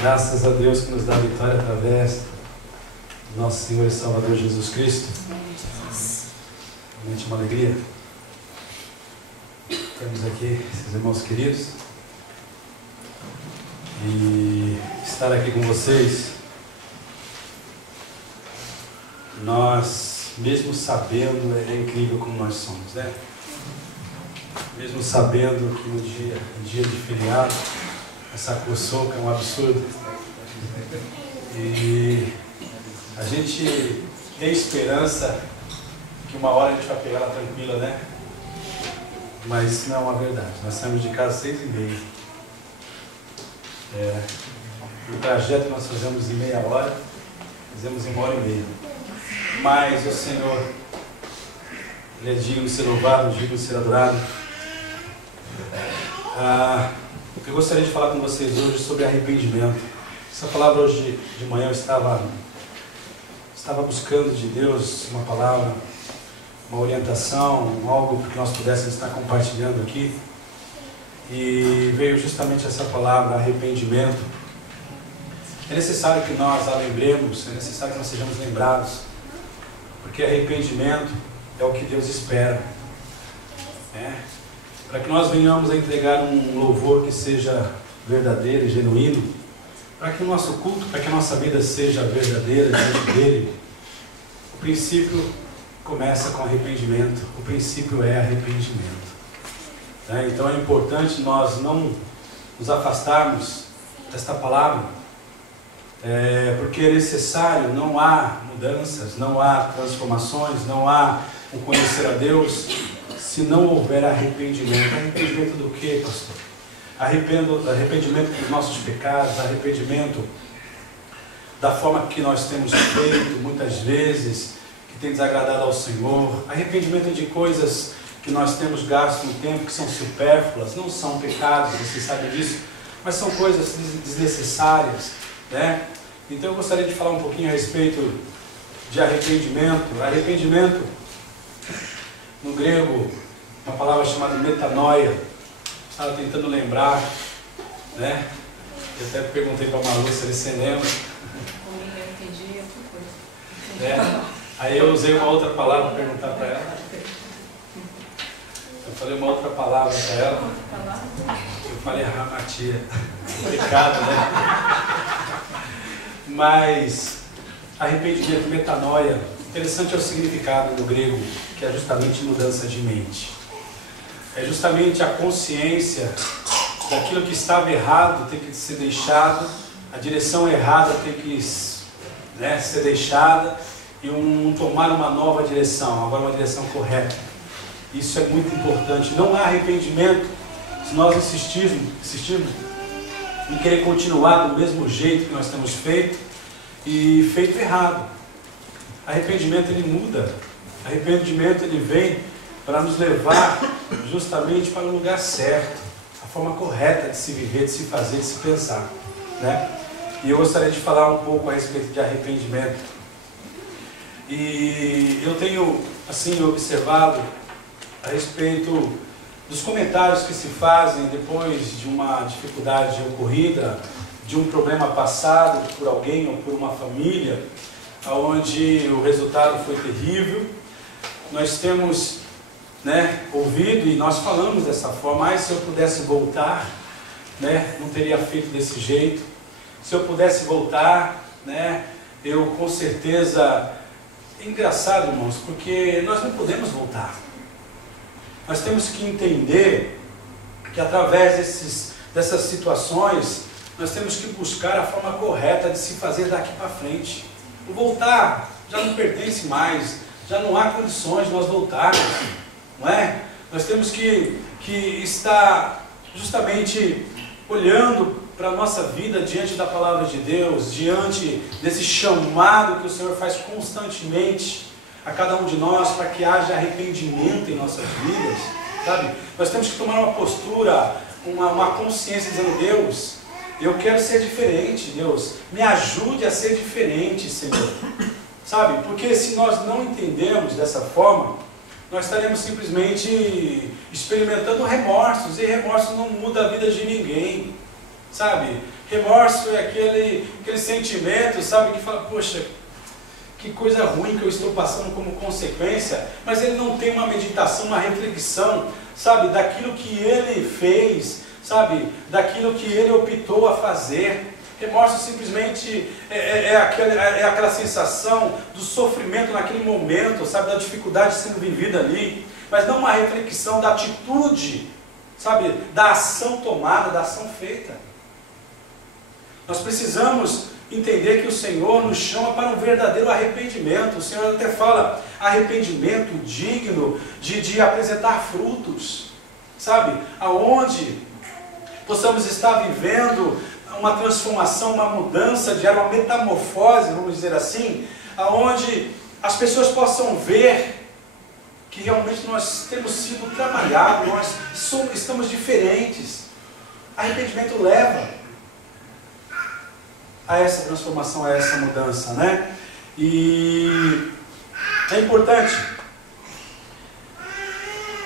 Graças a Deus que nos dá a vitória através do nosso Senhor e Salvador Jesus Cristo. Realmente uma alegria. Temos aqui esses irmãos queridos e estar aqui com vocês. Nós, mesmo sabendo, é incrível como nós somos, né? Mesmo sabendo que no dia de feriado, essa coçoca é um absurdo. E a gente tem esperança que uma hora a gente vai pegar ela tranquila, né? Mas isso não é uma verdade. Nós saímos de casa 6h30. O trajeto nós fazemos em meia hora, fizemos em 1h30. Mas o Senhor, Ele é digno de ser louvado, digno de ser adorado. Eu gostaria de falar com vocês hoje sobre arrependimento. Essa palavra hoje de manhã eu estava buscando de Deus uma palavra, uma orientação, algo que nós pudéssemos estar compartilhando aqui. E veio justamente essa palavra, arrependimento. É necessário que nós a lembremos, é necessário que nós sejamos lembrados, porque arrependimento é o que Deus espera. Para que nós venhamos a entregar um louvor que seja verdadeiro e genuíno, para que o nosso culto, para que a nossa vida seja verdadeira diante dele, o princípio começa com arrependimento. O princípio é arrependimento. Então é importante nós não nos afastarmos desta palavra, porque é necessário, não há mudanças, não há transformações, não há um conhecer a Deus, se não houver arrependimento. Arrependimento do quê, pastor? Arrependimento dos nossos pecados, arrependimento da forma que nós temos feito, muitas vezes, que tem desagradado ao Senhor, arrependimento de coisas que nós temos gasto no tempo, que são supérfluas, não são pecados, você sabe disso, mas são coisas desnecessárias, né? Então eu gostaria de falar um pouquinho a respeito de arrependimento. Arrependimento, no grego, uma palavra chamada metanoia. Estava tentando lembrar, né? Eu até perguntei para a Malu se ele se lembra. Aí eu usei uma outra palavra para perguntar para ela. Eu falei uma outra palavra para ela. Eu falei ramatia. Pecado, né? Mas arrependimento, metanoia. Interessante é o significado do grego, que é justamente mudança de mente. É justamente a consciência daquilo que estava errado tem que ser deixado, a direção errada tem que ser deixada e tomar uma nova direção, agora uma direção correta. Isso é muito importante. Não há arrependimento se nós insistirmos em querer continuar do mesmo jeito que nós temos feito e feito errado. Arrependimento ele muda, arrependimento ele vem para nos levar justamente para o lugar certo, a forma correta de se viver, de se fazer, de se pensar, né? E eu gostaria de falar um pouco a respeito de arrependimento. E eu tenho assim observado a respeito dos comentários que se fazem depois de uma dificuldade ocorrida, de um problema passado por alguém ou por uma família, onde o resultado foi terrível. Nós temos ouvido e nós falamos dessa forma: se eu pudesse voltar, não teria feito desse jeito. Se eu pudesse voltar, eu com certeza... É engraçado, irmãos, porque nós não podemos voltar. Nós temos que entender que através dessas situações, nós temos que buscar a forma correta de se fazer daqui para frente. O voltar já não pertence mais, já não há condições de nós voltarmos, não é? Nós temos que estar justamente olhando para a nossa vida diante da palavra de Deus, diante desse chamado que o Senhor faz constantemente a cada um de nós para que haja arrependimento em nossas vidas, sabe? Nós temos que tomar uma postura, uma consciência dizendo: Deus, eu quero ser diferente, Deus, me ajude a ser diferente, Senhor, sabe? Porque se nós não entendemos dessa forma, nós estaremos simplesmente experimentando remorsos, e remorso não muda a vida de ninguém, sabe? Remorso é aquele sentimento, sabe, que fala, poxa, que coisa ruim que eu estou passando como consequência, mas ele não tem uma meditação, uma reflexão, sabe, daquilo que ele fez, sabe, daquilo que ele optou a fazer. Remorso simplesmente é aquela sensação do sofrimento naquele momento, sabe, da dificuldade sendo vivida ali, mas não uma reflexão da atitude, sabe, da ação tomada, da ação feita. Nós precisamos entender que o Senhor nos chama para um verdadeiro arrependimento. O Senhor até fala arrependimento digno de apresentar frutos, sabe, aonde possamos estar vivendo uma transformação, uma mudança diária, uma metamorfose, vamos dizer assim, aonde as pessoas possam ver que realmente nós temos sido trabalhados, nós estamos diferentes. Arrependimento leva a essa transformação, a essa mudança, né? E é importante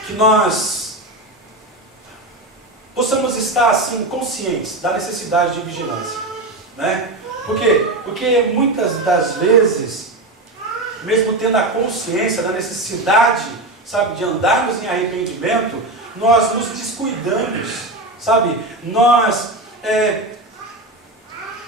que nós possamos estar assim conscientes da necessidade de vigilância, né? Por quê? Porque muitas das vezes, mesmo tendo a consciência da necessidade, sabe, de andarmos em arrependimento, nós nos descuidamos, sabe? Nós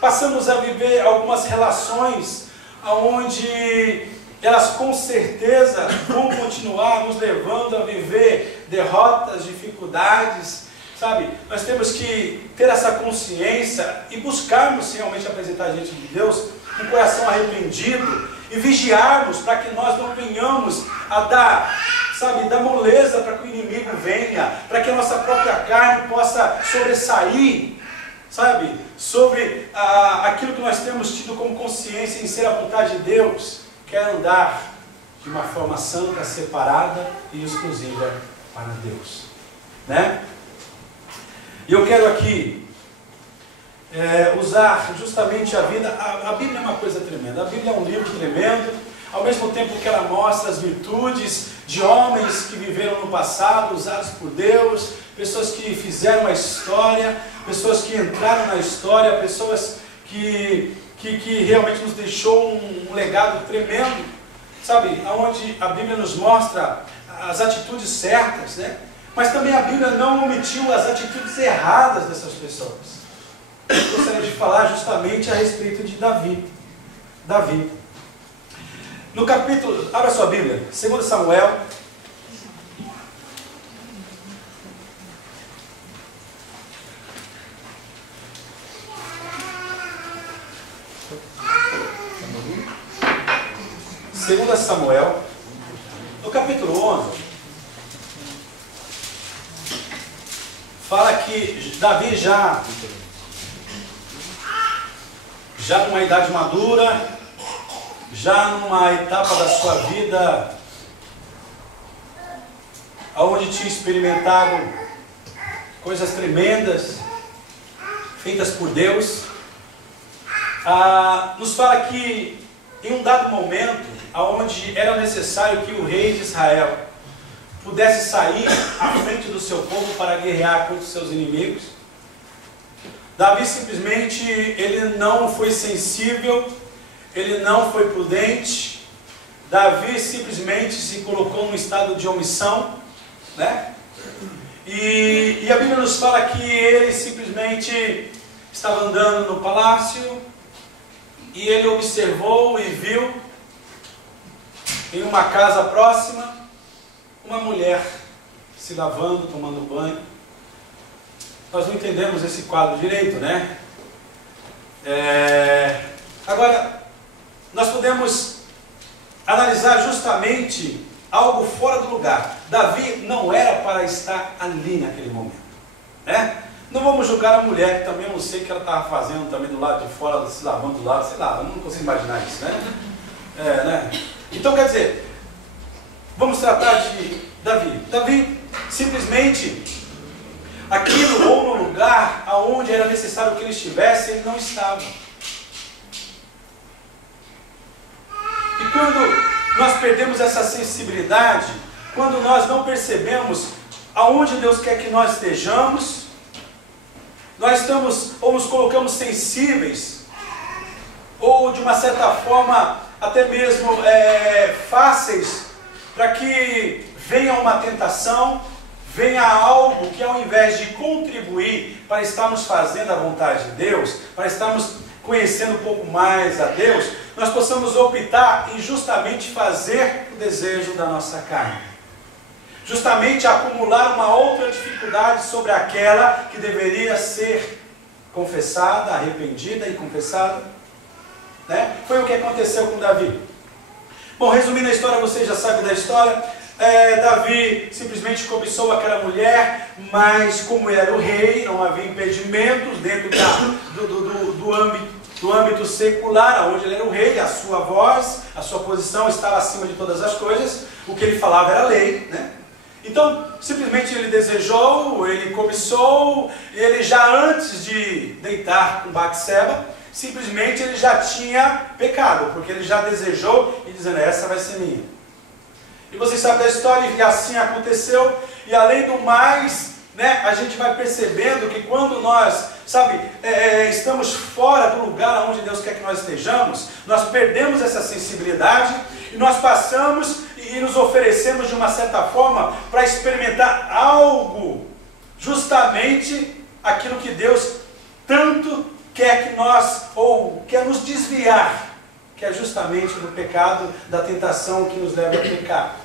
passamos a viver algumas relações onde elas com certeza vão continuar nos levando a viver derrotas, dificuldades, sabe? Nós temos que ter essa consciência e buscarmos realmente apresentar diante de Deus um coração arrependido e vigiarmos para que nós não venhamos a dar, sabe, dar moleza para que o inimigo venha, para que a nossa própria carne possa sobressair, sabe, sobre aquilo que nós temos tido como consciência em ser a vontade de Deus, que é andar de uma forma santa, separada e exclusiva para Deus, né? E eu quero aqui usar justamente a vida. A Bíblia é uma coisa tremenda. A Bíblia é um livro tremendo, ao mesmo tempo que ela mostra as virtudes de homens que viveram no passado, usados por Deus, pessoas que fizeram a história, pessoas que entraram na história, pessoas que realmente nos deixou um legado tremendo, sabe, onde a Bíblia nos mostra as atitudes certas, né? Mas também a Bíblia não omitiu as atitudes erradas dessas pessoas. Eu gostaria de falar justamente a respeito de Davi. No capítulo, abra sua Bíblia, 2 Samuel. Segunda Samuel, no capítulo 11, fala que Davi já numa idade madura, já numa etapa da sua vida onde tinha experimentado coisas tremendas feitas por Deus, nos fala que em um dado momento, onde era necessário que o rei de Israel pudesse sair à frente do seu povo para guerrear contra os seus inimigos, Davi simplesmente, ele não foi sensível, ele não foi prudente. Davi simplesmente se colocou num estado de omissão, né? E a Bíblia nos fala que ele simplesmente estava andando no palácio e ele observou e viu em uma casa próxima uma mulher se lavando, tomando banho. Nós não entendemos esse quadro direito, né? Agora, nós podemos analisar justamente algo fora do lugar. Davi não era para estar ali naquele momento, né? Não vamos julgar a mulher, que também eu não sei o que ela estava fazendo também do lado de fora, se lavando do lado, sei lá, eu não consigo imaginar isso, né? Né? Então, quer dizer, vamos tratar de Davi. Davi simplesmente, aquilo ou no lugar aonde era necessário que ele estivesse, ele não estava. E quando nós perdemos essa sensibilidade, quando nós não percebemos aonde Deus quer que nós estejamos, nós estamos ou nos colocamos sensíveis, ou de uma certa forma até mesmo fáceis, para que venha uma tentação, venha algo que ao invés de contribuir para estarmos fazendo a vontade de Deus, para estarmos conhecendo um pouco mais a Deus, nós possamos optar em justamente fazer o desejo da nossa carne. Justamente acumular uma outra dificuldade sobre aquela que deveria ser confessada, arrependida e confessada. Né? Foi o que aconteceu com Davi. Bom, resumindo a história, vocês já sabem da história. Davi simplesmente cobiçou aquela mulher, mas como era o rei, não havia impedimentos dentro do âmbito secular, onde ele era o rei, a sua voz, a sua posição estava acima de todas as coisas, o que ele falava era lei, né? Então, simplesmente ele desejou, ele cobiçou, ele já antes de deitar com Batseba, simplesmente ele já tinha pecado, porque ele já desejou e dizendo, essa vai ser minha. E vocês sabem da história, e assim aconteceu, e além do mais, né, a gente vai percebendo que quando nós, estamos fora do lugar onde Deus quer que nós estejamos, nós perdemos essa sensibilidade, e nós passamos e nos oferecemos de uma certa forma para experimentar algo, justamente aquilo que Deus tanto quer que nós, ou quer nos desviar, que é justamente do pecado, da tentação que nos leva a pecar.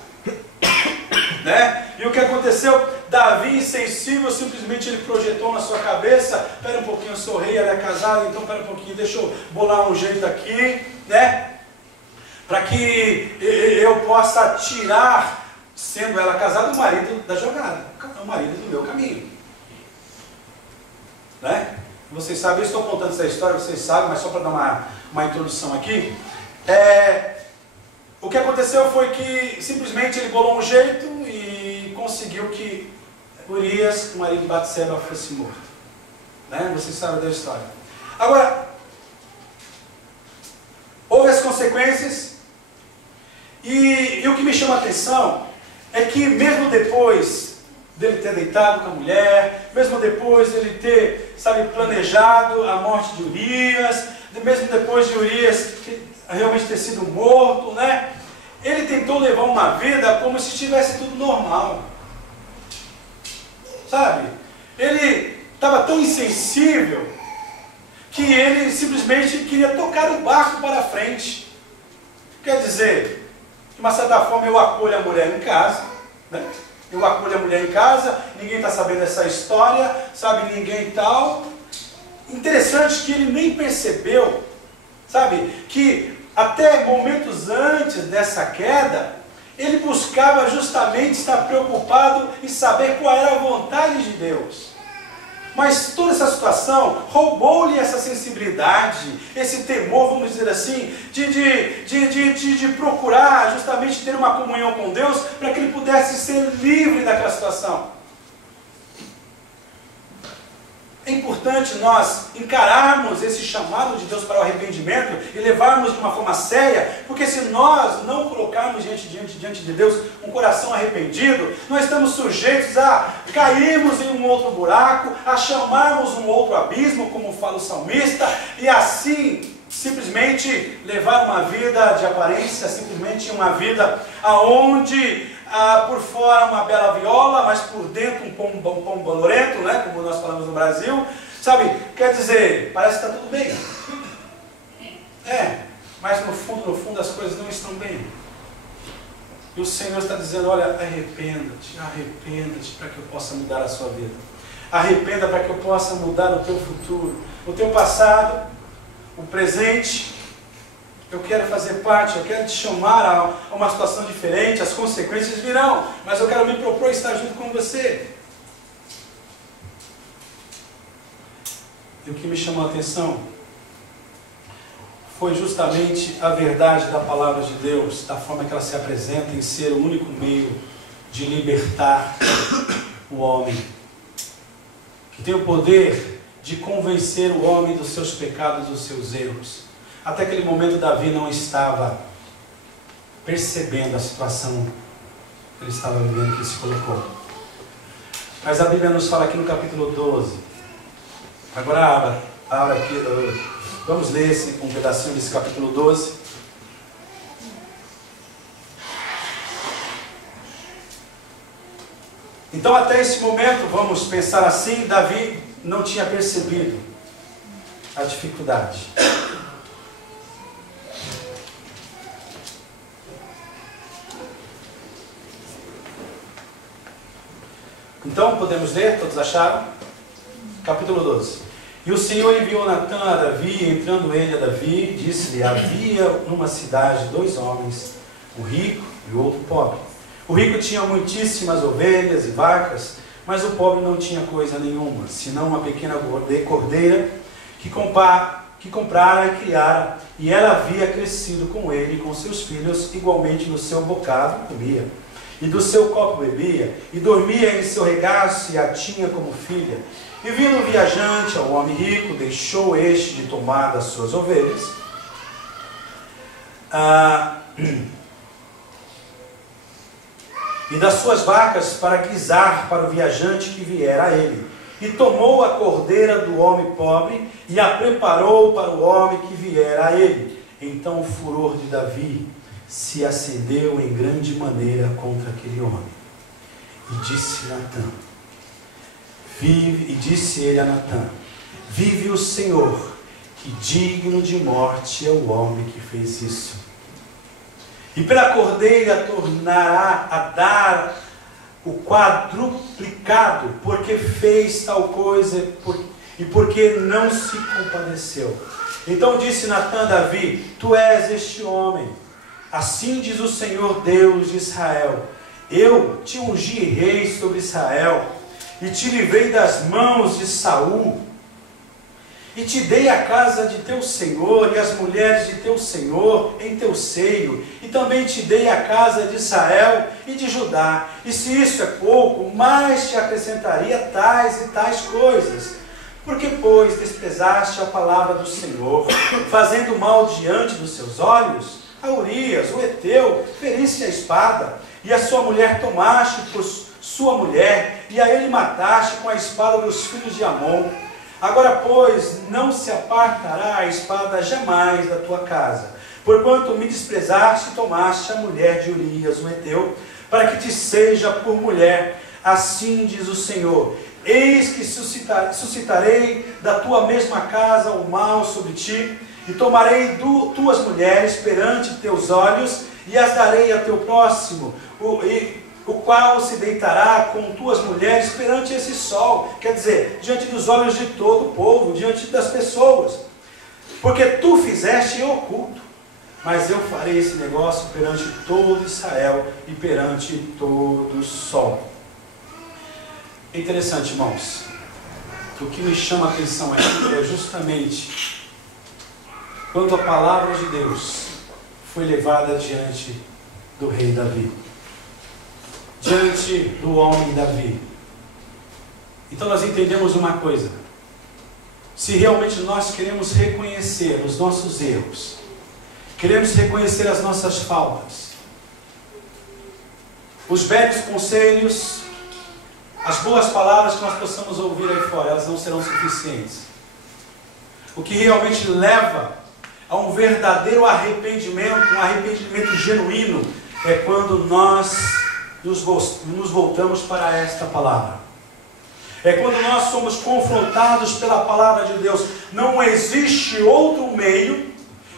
Né? E o que aconteceu? Davi, insensível, simplesmente ele projetou na sua cabeça, espera um pouquinho, eu sou rei, ela é casada, então espera um pouquinho, deixa eu bolar um jeito aqui, né? Para que eu possa tirar, sendo ela casada, o marido da jogada, o marido do meu caminho. Né? Vocês sabem, eu estou contando essa história, vocês sabem, mas só para dar uma introdução aqui. O que aconteceu foi que simplesmente ele bolou um jeito e conseguiu que Urias, o marido de Batseba, fosse morto. Né? Vocês sabem da história. Agora, houve as consequências, e o que me chama a atenção é que mesmo depois dele ter deitado com a mulher, mesmo depois dele ter, planejado a morte de Urias, mesmo depois de Urias realmente ter sido morto, né? Ele tentou levar uma vida como se estivesse tudo normal. Sabe? Ele estava tão insensível que ele simplesmente queria tocar o barco para frente. Quer dizer, de uma certa forma eu acolho a mulher em casa, né? Eu acolho a mulher em casa, ninguém está sabendo dessa história, sabe, ninguém e tal. Interessante que ele nem percebeu, que até momentos antes dessa queda, ele buscava justamente estar preocupado em saber qual era a vontade de Deus. Mas toda essa situação roubou-lhe essa sensibilidade, esse temor, vamos dizer assim, de procurar justamente ter uma comunhão com Deus, para que ele pudesse ser livre daquela situação. É importante nós encararmos esse chamado de Deus para o arrependimento e levarmos de uma forma séria, porque se nós não colocarmos diante de Deus um coração arrependido, nós estamos sujeitos a cairmos em um outro buraco, a chamarmos um outro abismo, como fala o salmista, e assim simplesmente levar uma vida de aparência, simplesmente uma vida aonde por fora uma bela viola, mas por dentro um pão bolorento, né? Como nós falamos no Brasil, quer dizer, parece que está tudo bem, mas no fundo as coisas não estão bem, e o Senhor está dizendo, olha, arrependa-te para que eu possa mudar a sua vida, arrependa para que eu possa mudar o teu futuro, o teu passado, o presente. Eu quero fazer parte, eu quero te chamar a uma situação diferente, as consequências virão, mas eu quero me propor estar junto com você. E o que me chamou a atenção foi justamente a verdade da palavra de Deus, da forma que ela se apresenta em ser o único meio de libertar o homem, que tem o poder de convencer o homem dos seus pecados, dos seus erros. Até aquele momento Davi não estava percebendo a situação que ele estava vivendo, que ele se colocou. Mas a Bíblia nos fala aqui no capítulo 12, Agora abra aqui, vamos ler um pedacinho desse capítulo 12. Então, até esse momento, vamos pensar assim, Davi não tinha percebido a dificuldade. Então, podemos ler? Todos acharam? Capítulo 12. E o Senhor enviou Natã a Davi, entrando ele a Davi, disse-lhe: havia numa cidade 2 homens, o rico e o outro pobre. O rico tinha muitíssimas ovelhas e vacas, mas o pobre não tinha coisa nenhuma, senão uma pequena cordeira que comprara e criara, e ela havia crescido com ele e com seus filhos, igualmente no seu bocado comia, e do seu copo bebia, e dormia em seu regaço, e a tinha como filha. E vindo o viajante ao homem rico, deixou este de tomar das suas ovelhas, e das suas vacas para guisar para o viajante que viera a ele. E tomou a cordeira do homem pobre e a preparou para o homem que viera a ele. Então o furor de Davi se acendeu em grande maneira contra aquele homem. E disse ele a Natã: vive o Senhor, que digno de morte é o homem que fez isso. E pela cordeira tornará a dar o quadruplicado, porque fez tal coisa e porque não se compadeceu. Então disse Natã a Davi: tu és este homem. Assim diz o Senhor Deus de Israel: eu te ungi rei sobre Israel, e te livrei das mãos de Saul, e te dei a casa de teu senhor e as mulheres de teu senhor em teu seio, e também te dei a casa de Israel e de Judá. E se isso é pouco, mais te acrescentaria tais e tais coisas. Porque, pois, desprezaste a palavra do Senhor, fazendo mal diante dos seus olhos? A Urias, o Heteu, feriste a espada, e a sua mulher tomaste por sua mulher, e a ele mataste com a espada dos filhos de Amon. Agora, pois, não se apartará a espada jamais da tua casa, porquanto me desprezaste e tomaste a mulher de Urias, o Heteu, para que te seja por mulher. Assim diz o Senhor: eis que suscitarei da tua mesma casa o mal sobre ti, e tomarei tuas mulheres perante teus olhos, e as darei a teu próximo, o qual se deitará com tuas mulheres perante esse sol, quer dizer, diante dos olhos de todo o povo, diante das pessoas, porque tu fizeste em oculto, mas eu farei esse negócio perante todo Israel e perante todo o sol. É interessante, irmãos, o que me chama a atenção aqui é justamente quando a palavra de Deus foi levada diante do rei Davi, diante do homem Davi. Então nós entendemos uma coisa: se realmente nós queremos reconhecer os nossos erros, queremos reconhecer as nossas faltas, os belos conselhos, as boas palavras que nós possamos ouvir aí fora, elas não serão suficientes. O que realmente leva a um verdadeiro arrependimento, um arrependimento genuíno, é quando nós nos voltamos para esta palavra. É quando nós somos confrontados pela palavra de Deus. Não existe outro meio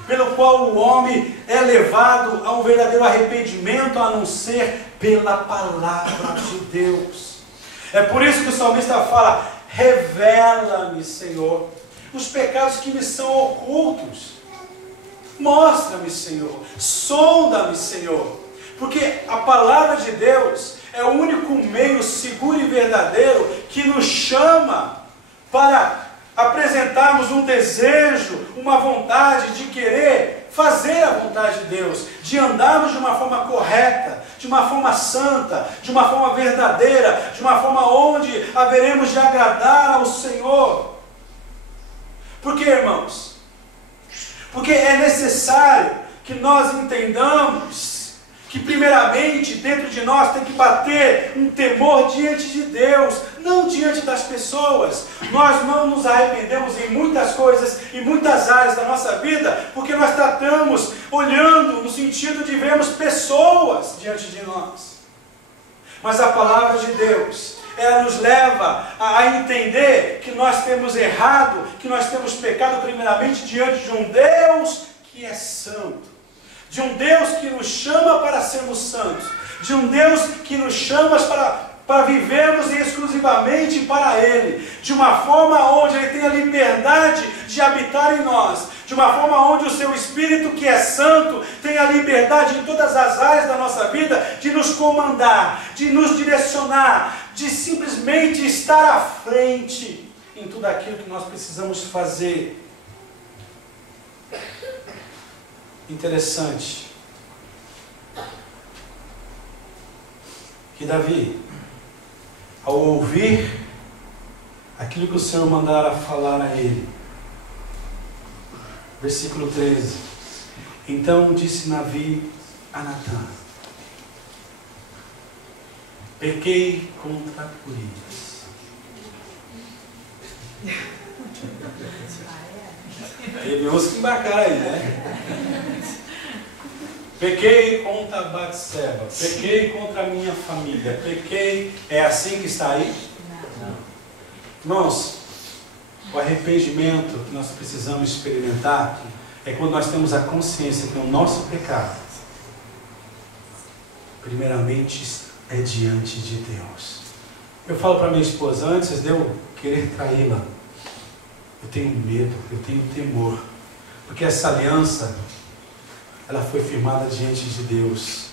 pelo qual o homem é levado a um verdadeiro arrependimento, a não ser pela palavra de Deus. É por isso que o salmista fala: revela-me, Senhor, os pecados que me são ocultos. Mostra-me, Senhor. Sonda-me, Senhor. Porque a palavra de Deus é o único meio seguro e verdadeiro que nos chama para apresentarmos um desejo, uma vontade de querer fazer a vontade de Deus, de andarmos de uma forma correta, de uma forma santa, de uma forma verdadeira, de uma forma onde haveremos de agradar ao Senhor. Por quê, irmãos? Porque é necessário que nós entendamos que primeiramente dentro de nós tem que bater um temor diante de Deus, não diante das pessoas. Nós não nos arrependemos em muitas coisas, em muitas áreas da nossa vida, porque nós tratamos olhando no sentido de vermos pessoas diante de nós. Mas a palavra de Deus, ela nos leva a entender que nós temos errado, que nós temos pecado primeiramente diante de um Deus que é santo. De um Deus que nos chama para sermos santos. De um Deus que nos chama para vivermos exclusivamente para Ele. De uma forma onde Ele tem a liberdade de habitar em nós. De uma forma onde o Seu Espírito, que é santo, tem a liberdade em todas as áreas da nossa vida de nos comandar, de nos direcionar, de simplesmente estar à frente em tudo aquilo que nós precisamos fazer. Interessante que Davi, ao ouvir aquilo que o Senhor mandara falar a ele, versículo 13, então disse Davi a Natã: pequei contra Urias. Ele ouça que embarcar aí, né? Pequei contra Batseba, pequei contra a minha família, pequei. É assim que está aí? Não. Irmãos, o arrependimento que nós precisamos experimentar é quando nós temos a consciência que o nosso pecado, primeiramente, é diante de Deus. Eu falo para minha esposa, antes de eu querer traí-la, eu tenho medo, eu tenho temor, porque essa aliança, ela foi firmada diante de Deus.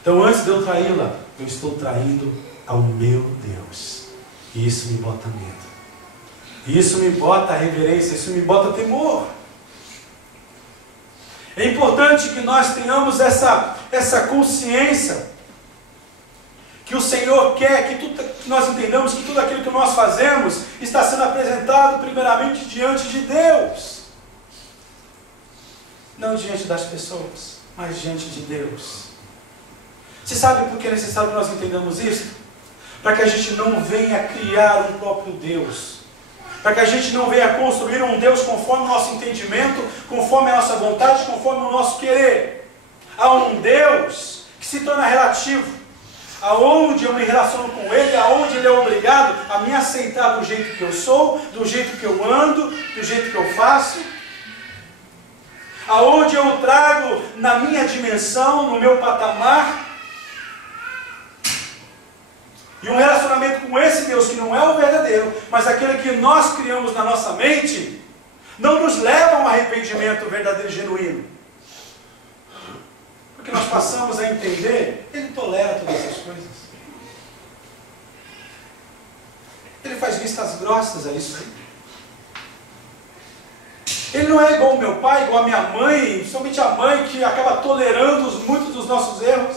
Então, antes de eu traí-la, eu estou traindo ao meu Deus, e isso me bota medo, isso me bota reverência, isso me bota temor. É importante que nós tenhamos essa consciência, que o Senhor quer que nós entendamos que tudo aquilo que nós fazemos está sendo apresentado primeiramente diante de Deus. Não diante das pessoas, mas diante de Deus. Você sabe por que é necessário que nós entendamos isso? Para que a gente não venha criar um próprio Deus. Para que a gente não venha construir um Deus conforme o nosso entendimento, conforme a nossa vontade, conforme o nosso querer. Há um Deus que se torna relativo. Aonde eu me relaciono com Ele, aonde Ele é obrigado a me aceitar do jeito que eu sou, do jeito que eu ando, do jeito que eu faço. Aonde eu trago na minha dimensão, no meu patamar. E um relacionamento com esse Deus que não é o verdadeiro, mas aquele que nós criamos na nossa mente, não nos leva a um arrependimento verdadeiro e genuíno. Porque nós passamos a entender, Ele tolera todas essas coisas. Ele faz vistas grossas a isso. Ele não é igual o meu pai, igual a minha mãe, somente a mãe que acaba tolerando muitos dos nossos erros.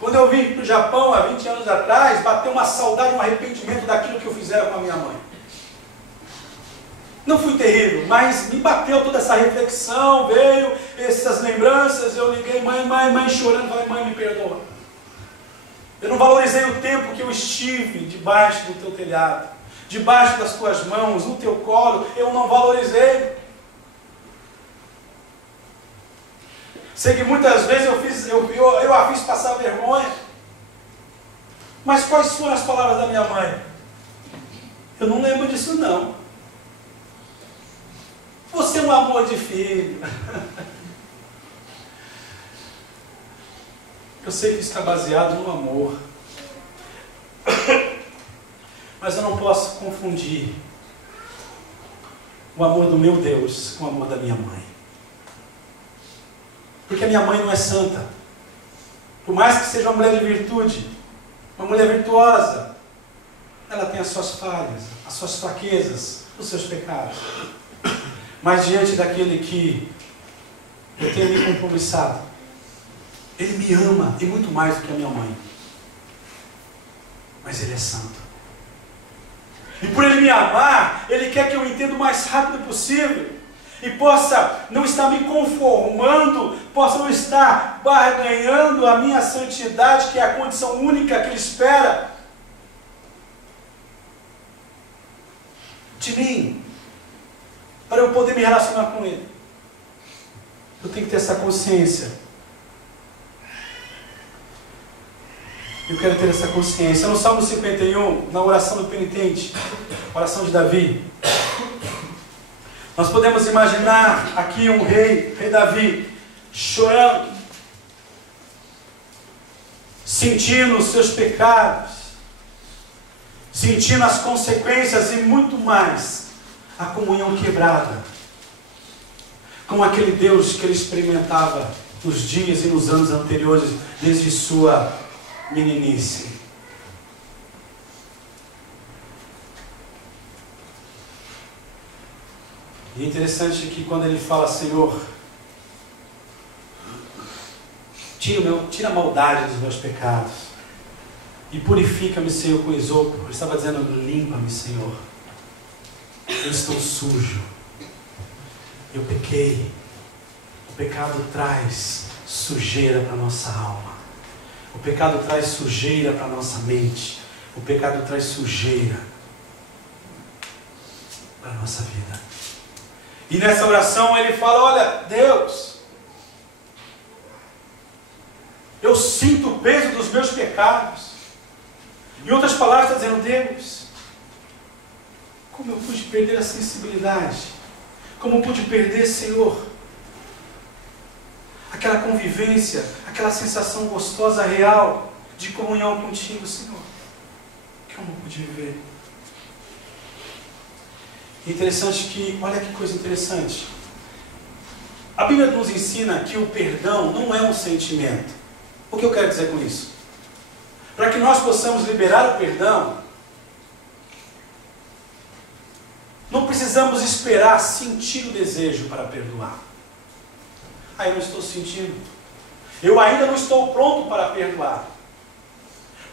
Quando eu vim para o Japão, há 20 anos atrás, bateu uma saudade, um arrependimento daquilo que eu fizera com a minha mãe. Não fui terrível, mas me bateu toda essa reflexão, veio essas lembranças, eu liguei, mãe, chorando, falei, mãe, me perdoa. Eu não valorizei o tempo que eu estive debaixo do teu telhado, debaixo das tuas mãos, no teu colo, eu não valorizei. Sei que muitas vezes eu a fiz passar vergonha. Mas quais foram as palavras da minha mãe? Eu não lembro disso não. Você é um amor de filho. Eu sei que isso está baseado no amor. Mas eu não posso confundir o amor do meu Deus com o amor da minha mãe. Porque a minha mãe não é santa. Por mais que seja uma mulher de virtude, uma mulher virtuosa, ela tem as suas falhas, as suas fraquezas, os seus pecados. Mas diante daquele que eu tenho me compromissado, Ele me ama, e muito mais do que a minha mãe. Mas Ele é santo. E por Ele me amar, Ele quer que eu entenda o mais rápido possível e possa não estar me conformando, possa não estar barganhando a minha santidade, que é a condição única que Ele espera de mim, para eu poder me relacionar com Ele. Eu tenho que ter essa consciência. Eu quero ter essa consciência. No Salmo 51, na oração do penitente, oração de Davi, nós podemos imaginar aqui um rei Davi, chorando, sentindo os seus pecados, sentindo as consequências e muito mais, a comunhão quebrada com aquele Deus que ele experimentava nos dias e nos anos anteriores, desde sua meninice. E é interessante que quando ele fala, Senhor, tira a maldade dos meus pecados e purifica-me, Senhor, com esopo. Ele estava dizendo, limpa-me, Senhor. Eu estou sujo. Eu pequei. O pecado traz sujeira para a nossa alma. O pecado traz sujeira para a nossa mente. O pecado traz sujeira para a nossa vida. E nessa oração ele fala, olha, Deus, eu sinto o peso dos meus pecados. Em outras palavras, está dizendo, Deus, como eu pude perder a sensibilidade? Como eu pude perder, Senhor, aquela convivência, aquela sensação gostosa, real, de comunhão contigo, Senhor? Como eu pude viver? Interessante que, olha que coisa interessante. A Bíblia nos ensina que o perdão não é um sentimento. O que eu quero dizer com isso? Para que nós possamos liberar o perdão, não precisamos esperar sentir o desejo para perdoar. Ah, eu não estou sentindo. Eu ainda não estou pronto para perdoar.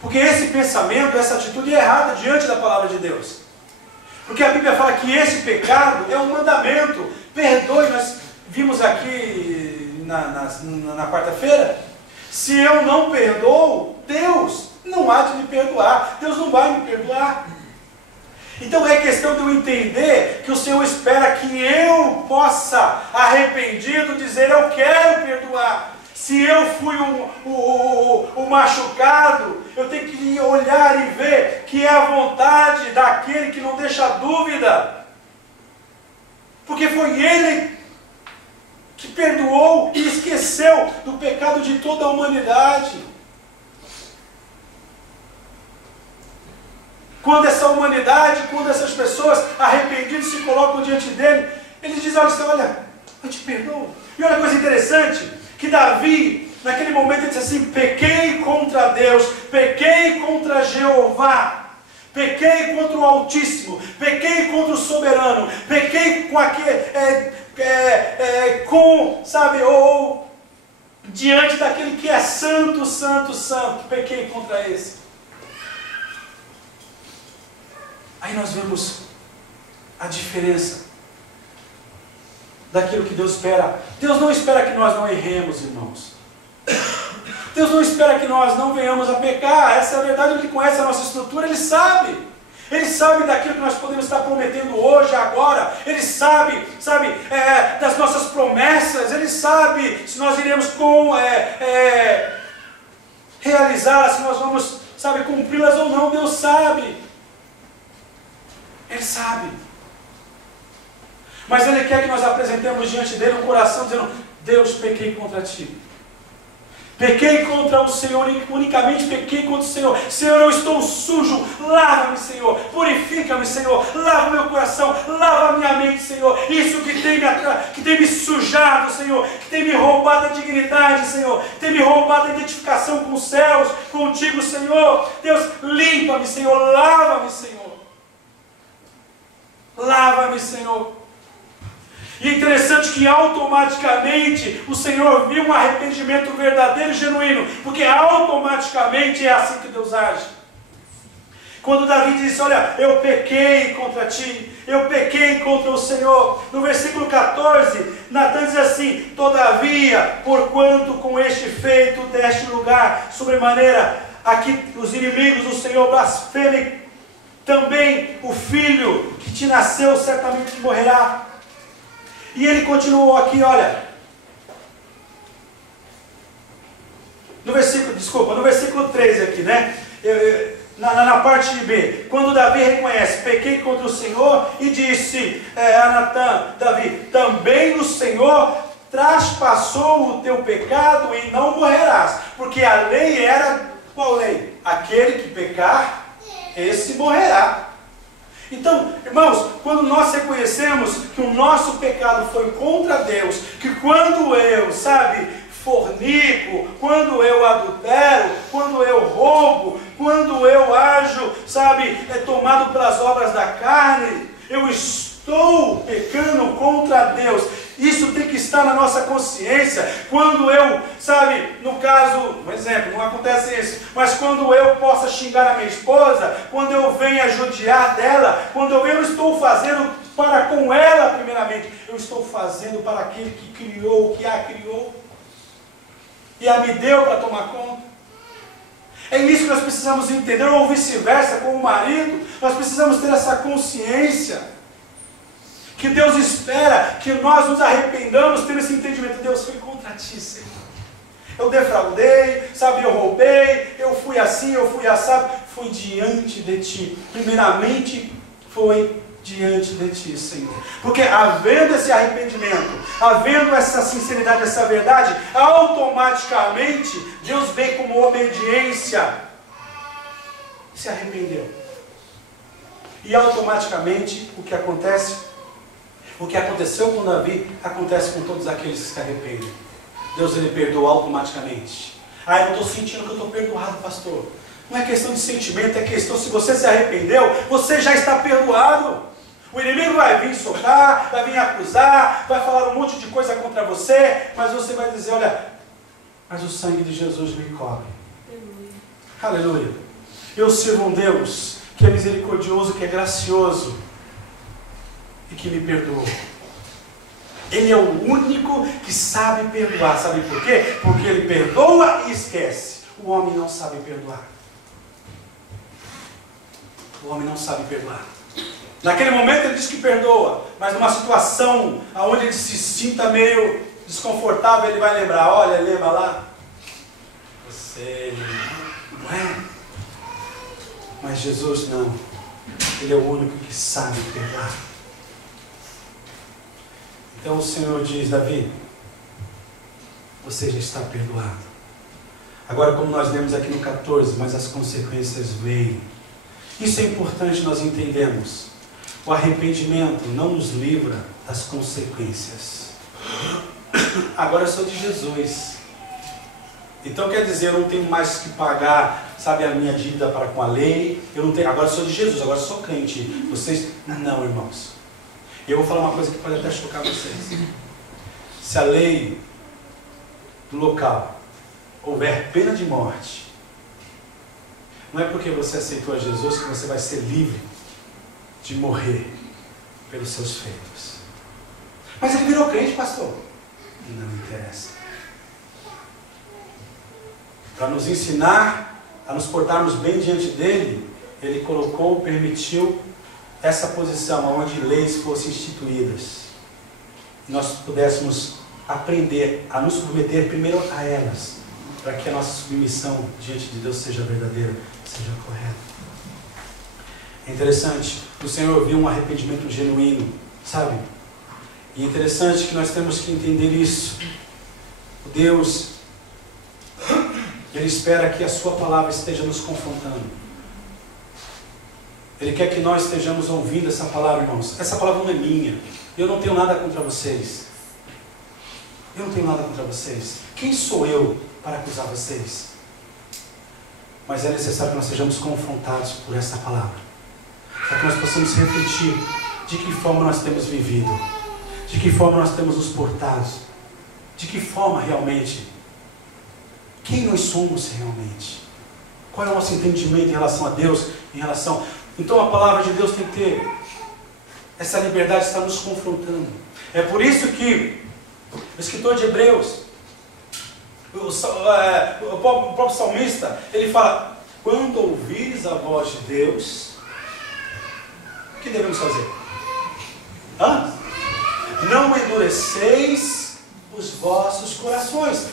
Porque esse pensamento, essa atitude é errada diante da palavra de Deus. Porque a Bíblia fala que esse pecado é um mandamento. Perdoe, nós vimos aqui na quarta-feira. Se eu não perdoo, Deus não há de me perdoar. Deus não vai me perdoar. Então é questão de eu entender que o Senhor espera que eu possa, arrependido, dizer, eu quero perdoar. Se eu fui o machucado, eu tenho que olhar e ver que é a vontade daquele que não deixa dúvida. Porque foi Ele que perdoou e esqueceu do pecado de toda a humanidade. Quando essa humanidade, quando essas pessoas arrependidas se colocam diante dele, ele diz, olha, eu te perdoo. E olha a coisa interessante, que Davi, naquele momento, ele disse assim, pequei contra Deus, pequei contra Jeová, pequei contra o Altíssimo, pequei contra o Soberano, pequei com aquele, diante daquele que é santo, santo, santo, pequei contra esse. Aí nós vemos a diferença daquilo que Deus espera. Deus não espera que nós não erremos, irmãos. Deus não espera que nós não venhamos a pecar. Essa é a verdade. Ele conhece a nossa estrutura, Ele sabe. Ele sabe daquilo que nós podemos estar prometendo hoje, agora. Ele sabe, das nossas promessas. Ele sabe se nós iremos realizar, se nós vamos, cumpri-las ou não. Deus sabe. Ele sabe. Mas Ele quer que nós apresentemos diante dEle um coração dizendo, Deus, pequei contra Ti. Pequei contra o Senhor, unicamente pequei contra o Senhor. Senhor, eu estou sujo, lava-me, Senhor. Purifica-me, Senhor. Lava meu coração, lava minha mente, Senhor. Isso que tem me sujado, Senhor. Que tem me roubado a dignidade, Senhor. Que tem me roubado a identificação com os céus, contigo, Senhor. Deus, limpa-me, Senhor. Lava-me, Senhor. Lava-me, Senhor. E é interessante que automaticamente o Senhor viu um arrependimento verdadeiro e genuíno, porque automaticamente é assim que Deus age. Quando Davi disse, olha, eu pequei contra ti, eu pequei contra o Senhor. No versículo 14, Natan diz assim, todavia, porquanto com este feito deste lugar, sobremaneira, aqui os inimigos do Senhor blasfemem, também o filho que te nasceu certamente morrerá. E ele continuou aqui, olha, no versículo 13 aqui, né? Na parte de B, quando Davi reconhece, pequei contra o Senhor, e disse a Natan, Davi, também o Senhor traspassou o teu pecado e não morrerás, porque a lei era, qual lei? Aquele que pecar, esse morrerá. Então, irmãos, quando nós reconhecemos que o nosso pecado foi contra Deus, que quando eu, fornico, quando eu adultero, quando eu roubo, quando eu ajo, tomado pelas obras da carne, eu estou pecando contra Deus. Isso tem que estar na nossa consciência. Quando eu, no caso, um exemplo, não acontece isso, mas quando eu possa xingar a minha esposa, quando eu venha judiar dela, quando eu não estou fazendo para com ela primeiramente, eu estou fazendo para aquele que criou, que a criou, e a me deu para tomar conta. É isso que nós precisamos entender, ou vice-versa, com o marido, nós precisamos ter essa consciência, que Deus espera que nós nos arrependamos, tendo esse entendimento. Deus, foi contra ti, Senhor. Eu defraudei, eu roubei, eu fui assim, eu fui assado, fui diante de ti. Primeiramente, foi diante de ti, Senhor. Porque havendo esse arrependimento, havendo essa sinceridade, essa verdade, automaticamente, Deus vem como obediência. Se arrependeu. E automaticamente, o que acontece? O que aconteceu com Davi, acontece com todos aqueles que se arrependem. Deus, ele perdoa automaticamente. Eu estou sentindo que eu estou perdoado, pastor. Não é questão de sentimento, é questão, se você se arrependeu, você já está perdoado. O inimigo vai vir socar, vai vir acusar, vai falar um monte de coisa contra você, mas você vai dizer, olha, mas o sangue de Jesus me cobre. Aleluia. Aleluia. Eu sirvo um Deus que é misericordioso, que é gracioso, e que me perdoou. Ele é o único que sabe perdoar. Sabe por quê? Porque ele perdoa e esquece. O homem não sabe perdoar. O homem não sabe perdoar. Naquele momento ele diz que perdoa, mas numa situação onde ele se sinta meio desconfortável, ele vai lembrar, olha, lembra lá? Você não é? Mas Jesus não. Ele é o único que sabe perdoar. Então o Senhor diz, Davi, você já está perdoado. Agora, como nós lemos aqui no 14, mas as consequências vêm. Isso é importante nós entendermos. O arrependimento não nos livra das consequências. Agora eu sou de Jesus. Então quer dizer, eu não tenho mais que pagar, a minha dívida para com a lei. Eu não tenho, agora eu sou de Jesus, agora eu sou crente. Vocês, não, irmãos. E eu vou falar uma coisa que pode até chocar vocês. Se a lei do local houver pena de morte, não é porque você aceitou a Jesus que você vai ser livre de morrer pelos seus feitos. Mas ele virou crente, pastor. Não interessa. Para nos ensinar a nos portarmos bem diante dele, ele colocou, permitiu essa posição onde leis fossem instituídas. E nós pudéssemos aprender a nos submeter primeiro a elas, para que a nossa submissão diante de Deus seja verdadeira, seja correta. É interessante, o Senhor viu um arrependimento genuíno, E é interessante que nós temos que entender isso. O Deus, Ele espera que a sua palavra esteja nos confrontando. Ele quer que nós estejamos ouvindo essa palavra, irmãos. Essa palavra não é minha. Eu não tenho nada contra vocês. Eu não tenho nada contra vocês. Quem sou eu para acusar vocês? Mas é necessário que nós sejamos confrontados por essa palavra, para que nós possamos refletir de que forma nós temos vivido, de que forma nós temos nos portado, de que forma realmente, quem nós somos realmente, qual é o nosso entendimento em relação a Deus em relação. Então a palavra de Deus tem que ter essa liberdade, está nos confrontando. É por isso que o escritor de Hebreus, o próprio salmista, ele fala: quando ouvires a voz de Deus, o que devemos fazer? Não endureceis os vossos corações.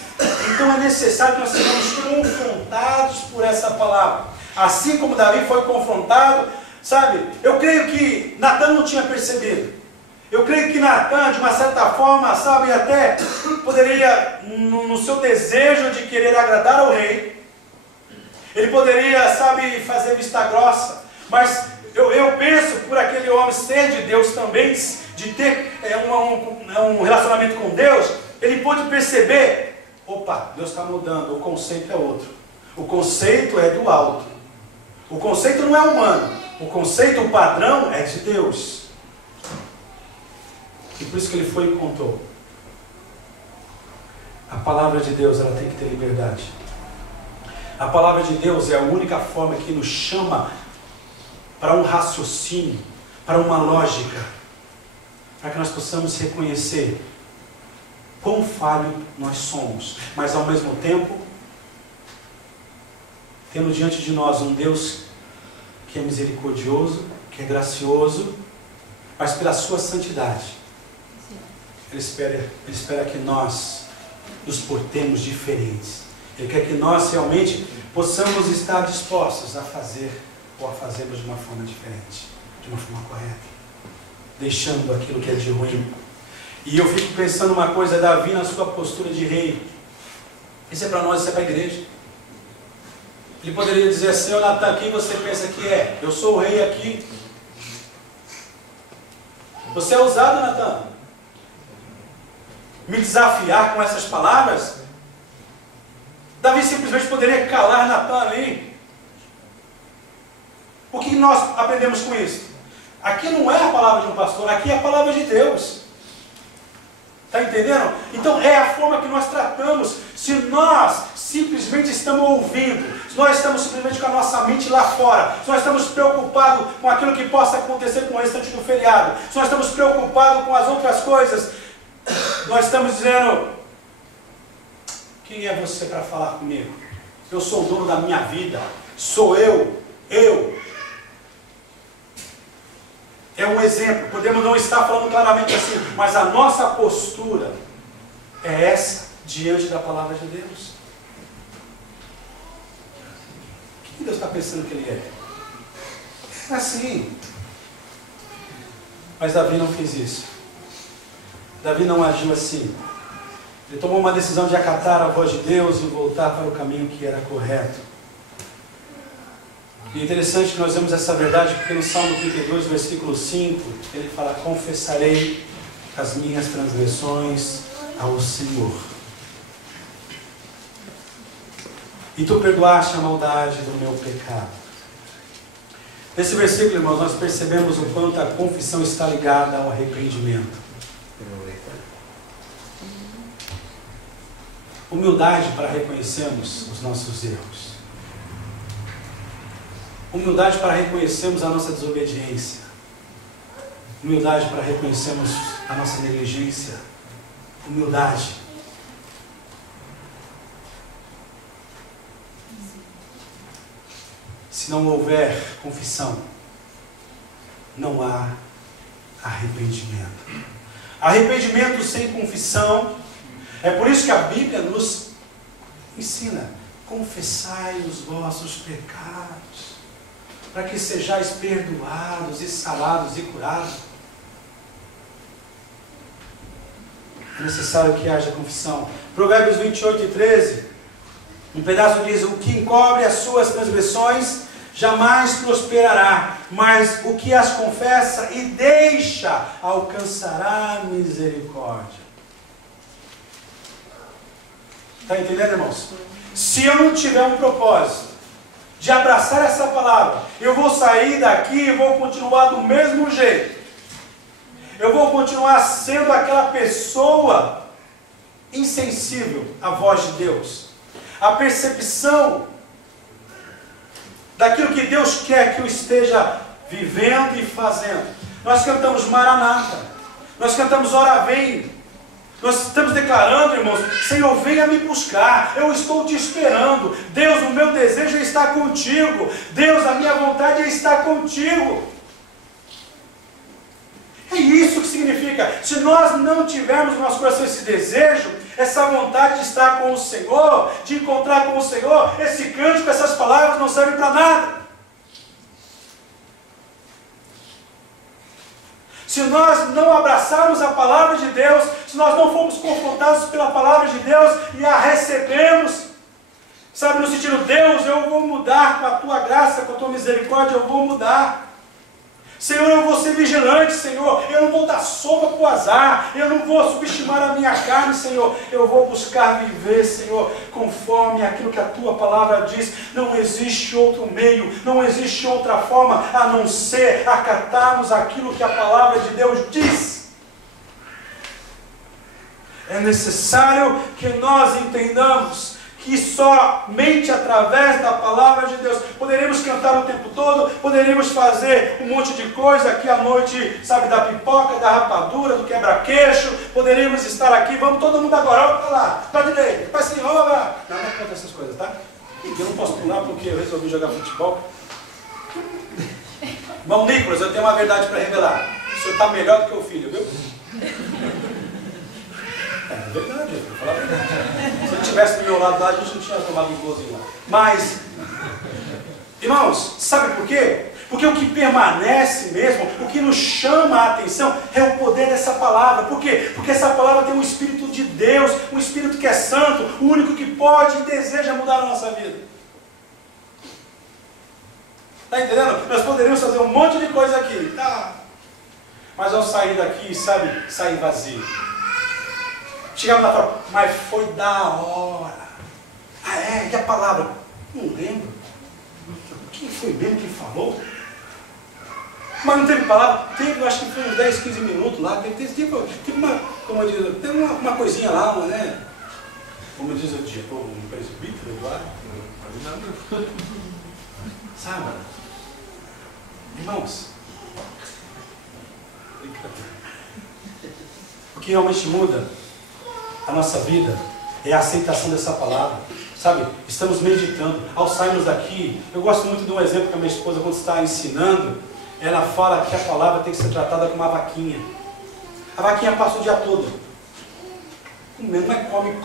Então é necessário que nós sejamos confrontados por essa palavra. Assim como Davi foi confrontado, sabe? Eu creio que Natan não tinha percebido. Eu creio que Natan, de uma certa forma, sabe, até poderia, no seu desejo de querer agradar ao rei, ele poderia, sabe, fazer vista grossa. Mas eu penso, por aquele homem ser de Deus também, de ter um relacionamento com Deus, ele pôde perceber: opa, Deus está mudando, o conceito é outro. O conceito é do alto. O conceito não é humano. O conceito, o padrão é de Deus. E por isso que ele foi e contou. A palavra de Deus, ela tem que ter liberdade. A palavra de Deus é a única forma que nos chama para um raciocínio, para uma lógica, para que nós possamos reconhecer quão falho nós somos, mas ao mesmo tempo tendo diante de nós um Deus que é misericordioso, que é gracioso, mas pela sua santidade Ele espera que nós nos portemos diferentes. Ele quer que nós realmente possamos estar dispostos a fazer ou a fazermos de uma forma diferente, de uma forma correta, deixando aquilo que é de ruim. E eu fico pensando uma coisa: Davi na sua postura de rei, isso é para nós, isso é para a igreja. Ele poderia dizer assim: ô Natan, quem você pensa que é? Eu sou o rei aqui. Você é ousado, Natan? Me desafiar com essas palavras? Davi simplesmente poderia calar Natan ali. O que nós aprendemos com isso? Aqui não é a palavra de um pastor, aqui é a palavra de Deus. Está entendendo? Então é a forma que nós tratamos. Se nós simplesmente estamos ouvindo, se nós estamos simplesmente com a nossa mente lá fora, se nós estamos preocupados com aquilo que possa acontecer com o restante do feriado, se nós estamos preocupados com as outras coisas, nós estamos dizendo: quem é você para falar comigo? Eu sou o dono da minha vida. Sou eu. É um exemplo. Podemos não estar falando claramente assim, mas a nossa postura é essa diante da palavra de Deus. Quem Deus está pensando que Ele é? É assim. Mas Davi não fez isso. Davi não agiu assim. Ele tomou uma decisão de acatar a voz de Deus e voltar para o caminho que era correto. E é interessante que nós vemos essa verdade, porque no Salmo 32, versículo 5, ele fala: confessarei as minhas transgressões ao Senhor. E tu perdoaste a maldade do meu pecado. Nesse versículo, irmãos, nós percebemos o quanto a confissão está ligada ao arrependimento. Humildade para reconhecermos os nossos erros. Humildade para reconhecermos a nossa desobediência. Humildade para reconhecermos a nossa negligência. Humildade. Se não houver confissão, não há arrependimento. Arrependimento sem confissão. É por isso que a Bíblia nos ensina: confessai os vossos pecados, para que sejais perdoados e sarados e curados. É necessário que haja confissão. Provérbios 28:13, um pedaço diz: o que encobre as suas transgressões jamais prosperará, mas o que as confessa e deixa alcançará misericórdia. Está entendendo, irmãos? Se eu não tiver um propósito de abraçar essa palavra, eu vou sair daqui e vou continuar do mesmo jeito. Eu vou continuar sendo aquela pessoa insensível à voz de Deus. A percepção daquilo que Deus quer que eu esteja vivendo e fazendo. Nós cantamos Maranata, nós cantamos Ora Vem, nós estamos declarando, irmãos, Senhor, venha me buscar, eu estou te esperando. Deus, o meu desejo é estar contigo. Deus, a minha vontade é estar contigo. É isso que significa. Se nós não tivermos no nosso coração esse desejo, essa vontade de estar com o Senhor, de encontrar com o Senhor, esse cântico, essas palavras não servem para nada. Se nós não abraçarmos a palavra de Deus, se nós não formos confrontados pela palavra de Deus e a recebemos, sabe, no sentido, Deus, eu vou mudar com a tua graça, com a tua misericórdia, eu vou mudar. Senhor, eu vou ser vigilante, Senhor, eu não vou dar sopa para o azar, eu não vou subestimar a minha carne, Senhor, eu vou buscar viver, Senhor, conforme aquilo que a tua palavra diz. Não existe outro meio, não existe outra forma, a não ser acatarmos aquilo que a palavra de Deus diz. É necessário que nós entendamos que somente através da palavra de Deus poderemos cantar o tempo todo, poderíamos fazer um monte de coisa aqui à noite, sabe, da pipoca, da rapadura, do quebra-queixo, poderíamos estar aqui, vamos todo mundo agora, olha para lá, para a direita, para cima, nada contra essas coisas, tá? Eu não posso pular porque eu resolvi jogar futebol. Irmão Nicolas, eu tenho uma verdade para revelar, o senhor está melhor do que o filho, viu? É verdade, eu vou falar a verdade. Se ele estivesse do meu lado lá, a gente não tinha tomado um golzinho lá. Mas, irmãos, sabe por quê? Porque o que permanece mesmo, o que nos chama a atenção é o poder dessa palavra. Por quê? Porque essa palavra tem um Espírito de Deus, um Espírito que é santo, o único que pode e deseja mudar a nossa vida. Está entendendo? Nós poderíamos fazer um monte de coisa aqui, tá? Mas ao sair daqui, sabe, sair vazio. Chegamos lá e falamos, mas foi da hora. Ah, é? E a palavra? Não lembro. Quem foi mesmo que falou? Mas não teve palavra? Teve, eu acho que foi uns 10, 15 minutos lá. Teve uma, como eu diz, teve uma coisinha lá, né? Como diz o dia, um presbítero lá. Sabe? Irmãos, o que realmente muda a nossa vida é a aceitação dessa palavra, sabe? Estamos meditando. Ao sairmos daqui, eu gosto muito de um exemplo que a minha esposa, quando está ensinando, ela fala que a palavra tem que ser tratada como uma vaquinha. A vaquinha passa o dia todo comendo, mas come.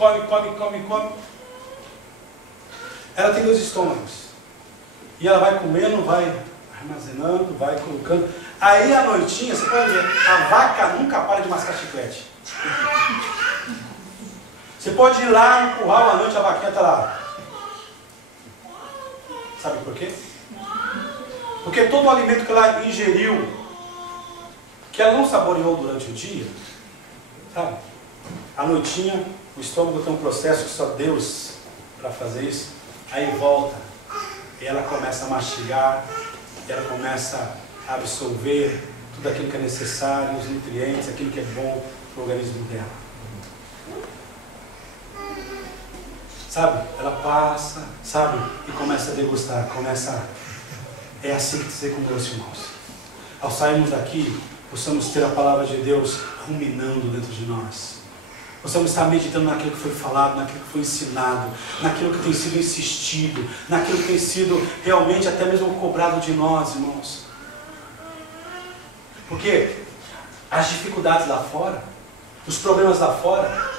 Ela tem 2 estômagos. E ela vai comendo, vai armazenando, vai colocando. Aí à noitinha, você pode ver, a vaca nunca para de mascar chiclete. Você pode ir lá no curral à noite, a vaquinha está lá. Sabe por quê? Porque todo o alimento que ela ingeriu, que ela não saboreou durante o dia, sabe? À noitinha, o estômago tem um processo que só Deus para fazer isso. Aí volta, e ela começa a mastigar, e ela começa a absorver tudo aquilo que é necessário, os nutrientes, aquilo que é bom para o organismo dela. Sabe? Ela passa, sabe? E começa a degustar, É assim que ser com Deus, irmãos. Ao sairmos daqui, possamos ter a palavra de Deus ruminando dentro de nós. Possamos estar meditando naquilo que foi falado, naquilo que foi ensinado, naquilo que tem sido insistido, naquilo que tem sido realmente até mesmo cobrado de nós, irmãos. Porque as dificuldades lá fora, os problemas lá fora,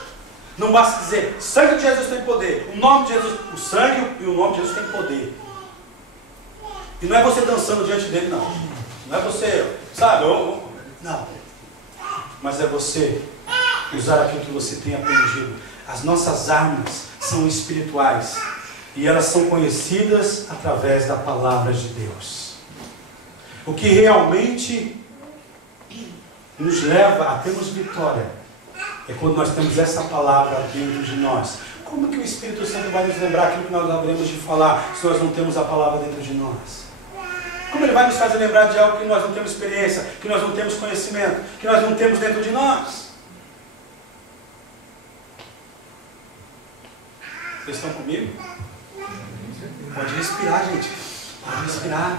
não basta dizer, sangue de Jesus tem poder, o nome de Jesus, o sangue e o nome de Jesus tem poder. E não é você dançando diante dele, não. Não é você, sabe, não. Mas é você usar aquilo que você tem aprendido. As nossas armas são espirituais e elas são conhecidas através da palavra de Deus. O que realmente nos leva a termos vitória é quando nós temos essa palavra dentro de nós. Como que o Espírito Santo vai nos lembrar aquilo que nós haveremos de falar se nós não temos a palavra dentro de nós? Como ele vai nos fazer lembrar de algo que nós não temos experiência, que nós não temos conhecimento, que nós não temos dentro de nós? Vocês estão comigo? Pode respirar, gente. Para respirar.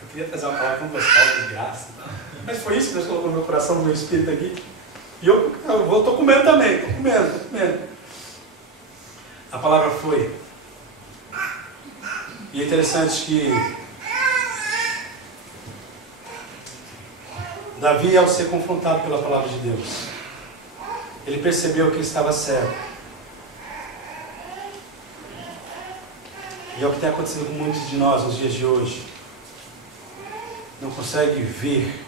Eu queria trazer uma palavra com gostosa, de graça. Mas foi isso que Deus colocou no meu coração, no meu espírito aqui. E eu estou comendo também, estou comendo. A palavra foi. E é interessante que Davi, ao ser confrontado pela palavra de Deus, ele percebeu que ele estava cego. E é o que tem acontecido com muitos de nós nos dias de hoje. Não consegue ver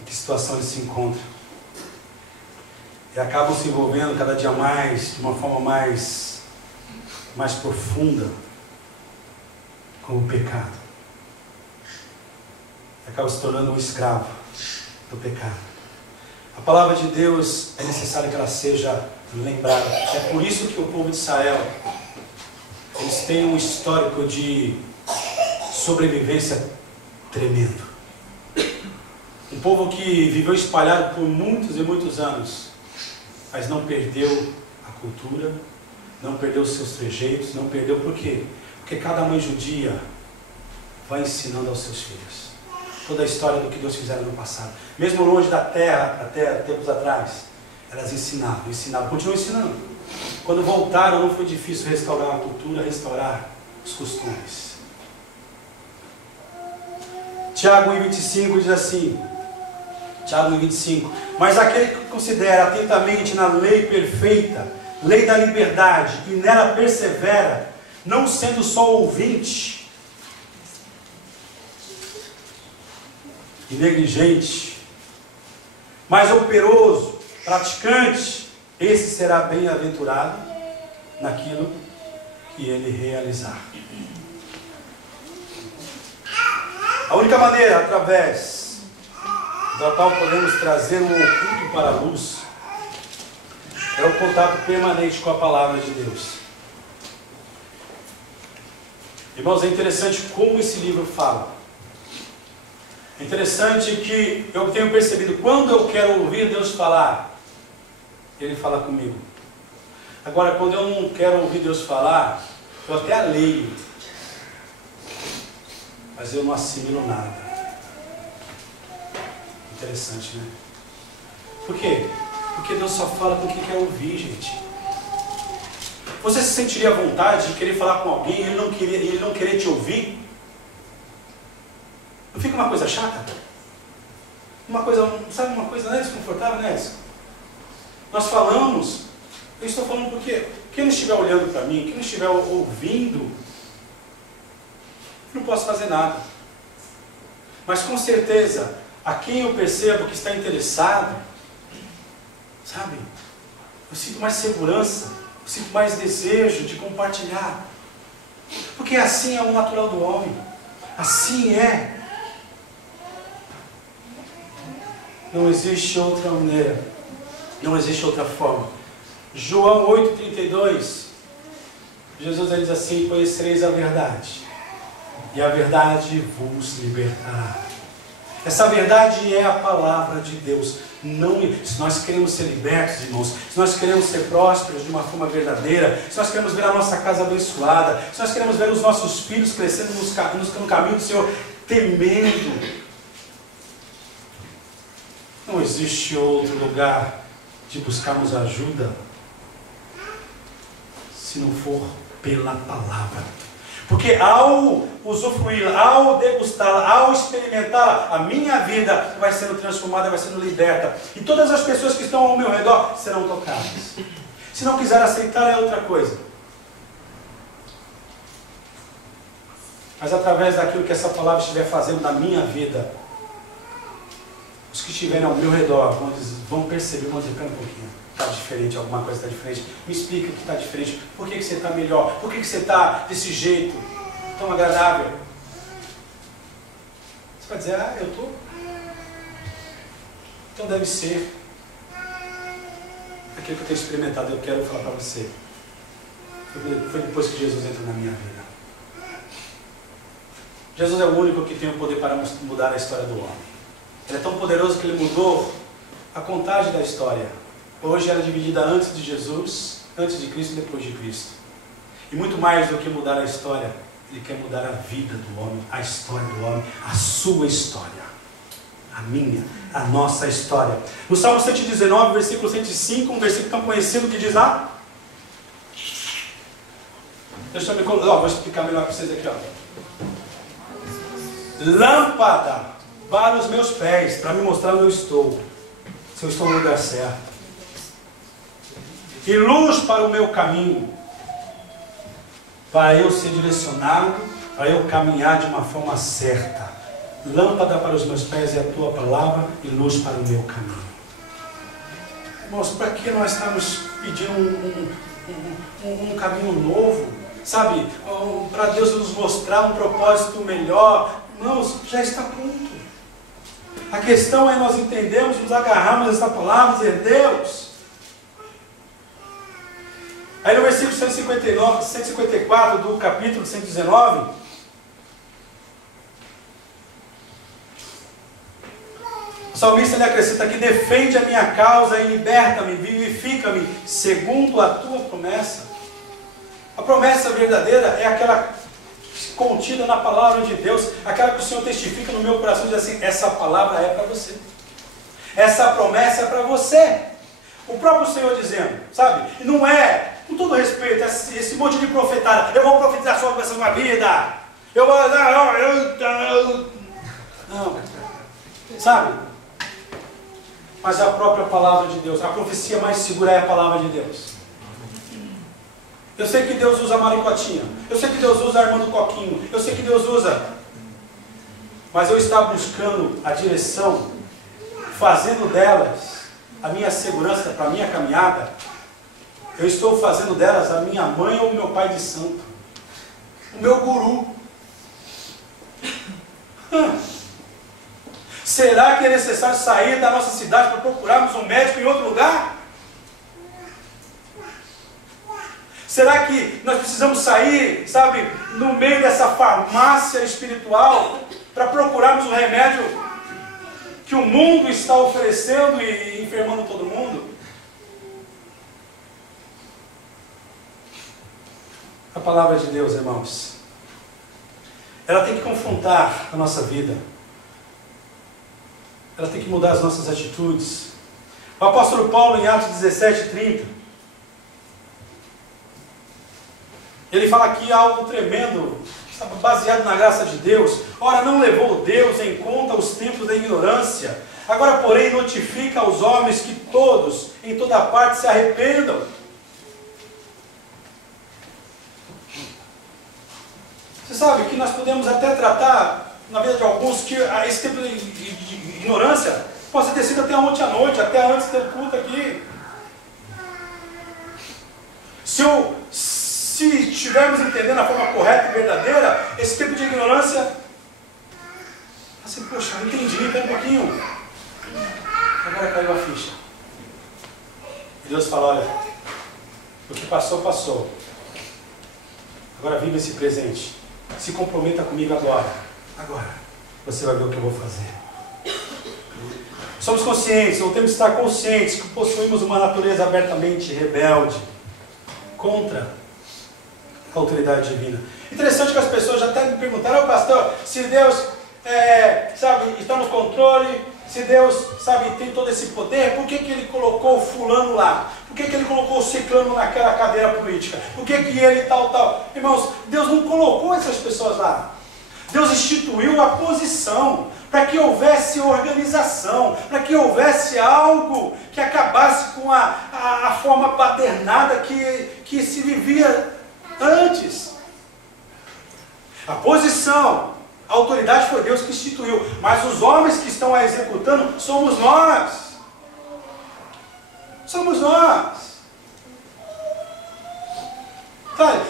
em que situação eles se encontram. E acabam se envolvendo cada dia mais, de uma forma mais profunda, com o pecado. E acaba se tornando um escravo do pecado. A palavra de Deus é necessário que ela seja lembrada. É por isso que o povo de Israel, eles têm um histórico de sobrevivência tremendo. Um povo que viveu espalhado por muitos e muitos anos, mas não perdeu a cultura, não perdeu os seus trejeitos, não perdeu por quê? Porque cada mãe judia vai ensinando aos seus filhos toda a história do que Deus fizeram no passado. Mesmo longe da terra, até tempos atrás, elas ensinavam, continuam ensinando. Quando voltaram, não foi difícil restaurar a cultura, restaurar os costumes. Tiago 1,25 diz assim, Tiago 1,25, mas aquele que considera atentamente na lei perfeita, lei da liberdade, e nela persevera, não sendo só ouvinte e negligente, mas operoso, praticante, esse será bem-aventurado naquilo que ele realizar. A única maneira, através da qual podemos trazer o oculto para a luz, é o contato permanente com a palavra de Deus. Irmãos, é interessante como esse livro fala. É interessante que eu tenho percebido, quando eu quero ouvir Deus falar, Ele fala comigo. Agora, quando eu não quero ouvir Deus falar, eu até leio, mas eu não assimilo nada. Interessante, né? Por quê? Porque Deus só fala com quem quer ouvir, gente. Você se sentiria à vontade de querer falar com alguém e ele não querer te ouvir? Não fica uma coisa chata? Sabe uma coisa, né, desconfortável, né? Nós falamos, eu estou falando porque quem não estiver olhando para mim, quem não estiver ouvindo, eu não posso fazer nada. Mas com certeza, a quem eu percebo que está interessado, sabe, eu sinto mais segurança, eu sinto mais desejo de compartilhar. Porque assim é o natural do homem. Assim é. Não existe outra maneira. Não existe outra forma. João 8,32, Jesus diz assim: conhecereis a verdade, e a verdade vos libertará. Essa verdade é a palavra de Deus. Não, se nós queremos ser libertos, irmãos, se nós queremos ser prósperos de uma forma verdadeira, se nós queremos ver a nossa casa abençoada, se nós queremos ver os nossos filhos crescendo no caminho do Senhor, temendo, não existe outro lugar de buscarmos ajuda se não for pela palavra. Porque ao usufruí-la, ao degustá-la, ao experimentá-la, a minha vida vai sendo transformada, vai sendo liberta. E todas as pessoas que estão ao meu redor serão tocadas. Se não quiser aceitar, é outra coisa. Mas através daquilo que essa palavra estiver fazendo na minha vida, os que estiverem ao meu redor vão perceber, vão dizer: pera um pouquinho, está diferente, alguma coisa está diferente. Me explica o que está diferente. Por que você está melhor? Por que você está desse jeito, tão agradável? Você vai dizer: ah, eu estou. Então deve ser aquilo que eu tenho experimentado. Eu quero falar para você. Foi depois que Jesus entrou na minha vida. Jesus é o único que tem o poder para mudar a história do homem. Ele é tão poderoso que ele mudou a contagem da história. Hoje era dividida antes de Jesus, antes de Cristo e depois de Cristo. E muito mais do que mudar a história, Ele quer mudar a vida do homem, a história do homem, a sua história, a minha, a nossa história. No Salmo 119, versículo 105, um versículo tão conhecido que diz lá. Deixa eu me colocar, vou explicar melhor para vocês aqui. Lâmpada para os meus pés, para me mostrar onde eu estou, se eu estou no lugar certo. E luz para o meu caminho, para eu ser direcionado, para eu caminhar de uma forma certa. Lâmpada para os meus pés é a tua palavra e luz para o meu caminho. Irmãos, para que nós estamos pedindo um caminho novo? Sabe, para Deus nos mostrar um propósito melhor? Irmãos, já está pronto. A questão é nós entendermos, nos agarrarmos a essa palavra e dizer, Deus. Aí no versículo 154 do capítulo 119, o salmista ele acrescenta aqui, defende a minha causa e liberta-me, vivifica-me, segundo a tua promessa. A promessa verdadeira é aquela contida na palavra de Deus, aquela que o Senhor testifica no meu coração, diz assim, essa palavra é para você. Essa promessa é para você. O próprio Senhor dizendo, sabe? E não é, com todo respeito, esse monte de profetada, eu vou profetizar sobre essa sua vida. Eu vou... Não. Sabe? Mas a própria palavra de Deus, a profecia mais segura é a palavra de Deus. Eu sei que Deus usa a Maricotinha, eu sei que Deus usa a Armando Coquinho, eu sei que Deus usa, mas eu estava buscando a direção, fazendo delas a minha segurança para a minha caminhada. Eu estou fazendo delas a minha mãe ou o meu pai de santo, o meu guru. Será que é necessário sair da nossa cidade para procurarmos um médico em outro lugar? Será que nós precisamos sair, sabe, no meio dessa farmácia espiritual para procurarmos o remédio que o mundo está oferecendo e enfermando todo mundo? A palavra de Deus, irmãos, ela tem que confrontar a nossa vida. Ela tem que mudar as nossas atitudes. O apóstolo Paulo, em Atos 17:30, ele fala aqui algo tremendo, baseado na graça de Deus. Ora, não levou Deus em conta os tempos da ignorância. Agora, porém, notifica aos homens que todos, em toda parte, se arrependam. Você sabe que nós podemos até tratar, na vida de alguns, que esse tempo de ignorância possa ter sido até ontem à noite, até antes do culto aqui. Se estivermos entendendo a forma correta e verdadeira, esse tempo de ignorância, assim, poxa, não entendi, pera um pouquinho. Agora caiu a ficha. E Deus fala, olha, o que passou, passou. Agora viva esse presente. Se comprometa comigo agora. Agora, você vai ver o que eu vou fazer. Somos conscientes, ou temos que estar conscientes que possuímos uma natureza abertamente rebelde contra a autoridade divina. Interessante que as pessoas já até me perguntaram, pastor, se Deus sabe, está no controle, se Deus, sabe, tem todo esse poder, por que Ele colocou o fulano lá? Por que Ele colocou o ciclano naquela cadeira política? Por que ele tal? Irmãos, Deus não colocou essas pessoas lá. Deus instituiu a posição para que houvesse organização, para que houvesse algo que acabasse com a forma paternada que se vivia antes. A posição, a autoridade foi Deus que instituiu, mas os homens que estão a executando somos nós. Somos nós. Sabe,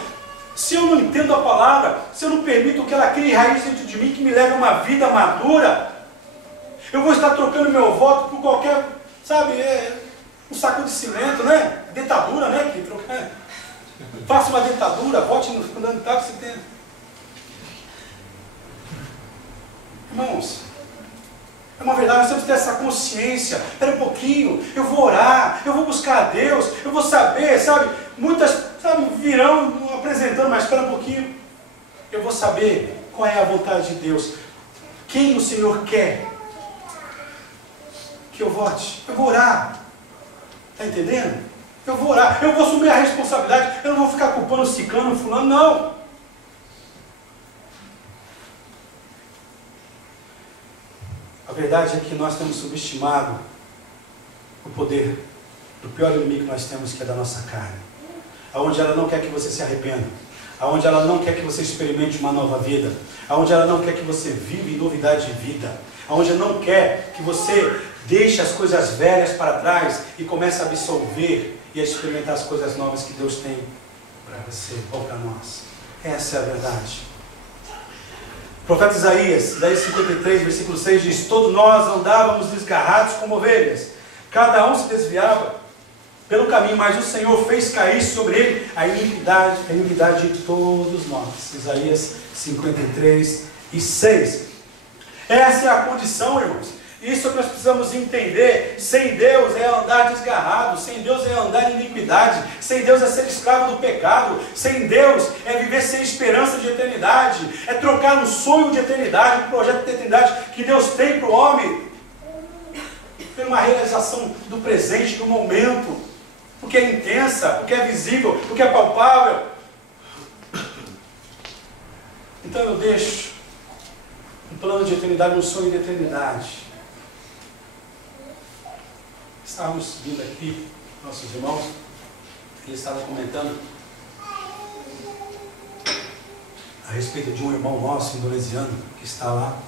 se eu não entendo a palavra, se eu não permito que ela crie raiz dentro de mim, que me leve a uma vida madura, eu vou estar trocando meu voto por qualquer, sabe, um saco de cimento, né? Dentadura, né? Que trocar. Faça uma dentadura, vote no fulano tal que você tem. Irmãos, é uma verdade, nós temos que ter essa consciência. Espera um pouquinho, eu vou orar, eu vou buscar a Deus, eu vou saber, sabe? Muitas, sabe, virão apresentando, mas espera um pouquinho. Eu vou saber qual é a vontade de Deus. Quem o Senhor quer que eu vote? Eu vou orar. Está entendendo? Eu vou orar. Eu vou assumir a responsabilidade. Eu não vou ficar culpando o ciclano, o fulano, não. A verdade é que nós temos subestimado o poder do pior inimigo que nós temos, que é da nossa carne. Aonde ela não quer que você se arrependa. Aonde ela não quer que você experimente uma nova vida. Aonde ela não quer que você viva em novidade de vida. Aonde ela não quer que você deixe as coisas velhas para trás e comece a absorver e a experimentar as coisas novas que Deus tem para você ou para nós. Essa é a verdade. O profeta Isaías 53, versículo 6 diz: todos nós andávamos desgarrados como ovelhas, cada um se desviava pelo caminho, mas o Senhor fez cair sobre ele a iniquidade de todos nós. Isaías 53 e 6. Essa é a condição, irmãos. Isso que nós precisamos entender. Sem Deus é andar desgarrado, sem Deus é andar em iniquidade, sem Deus é ser escravo do pecado, sem Deus é viver sem esperança de eternidade, é trocar um sonho de eternidade, um projeto de eternidade que Deus tem para o homem, por uma realização do presente, do momento, porque é intensa, porque é visível, porque é palpável. Então eu deixo um plano de eternidade, um sonho de eternidade. Estávamos vindo aqui, nossos irmãos, eles estavam comentando a respeito de um irmão nosso indonesiano que está lá.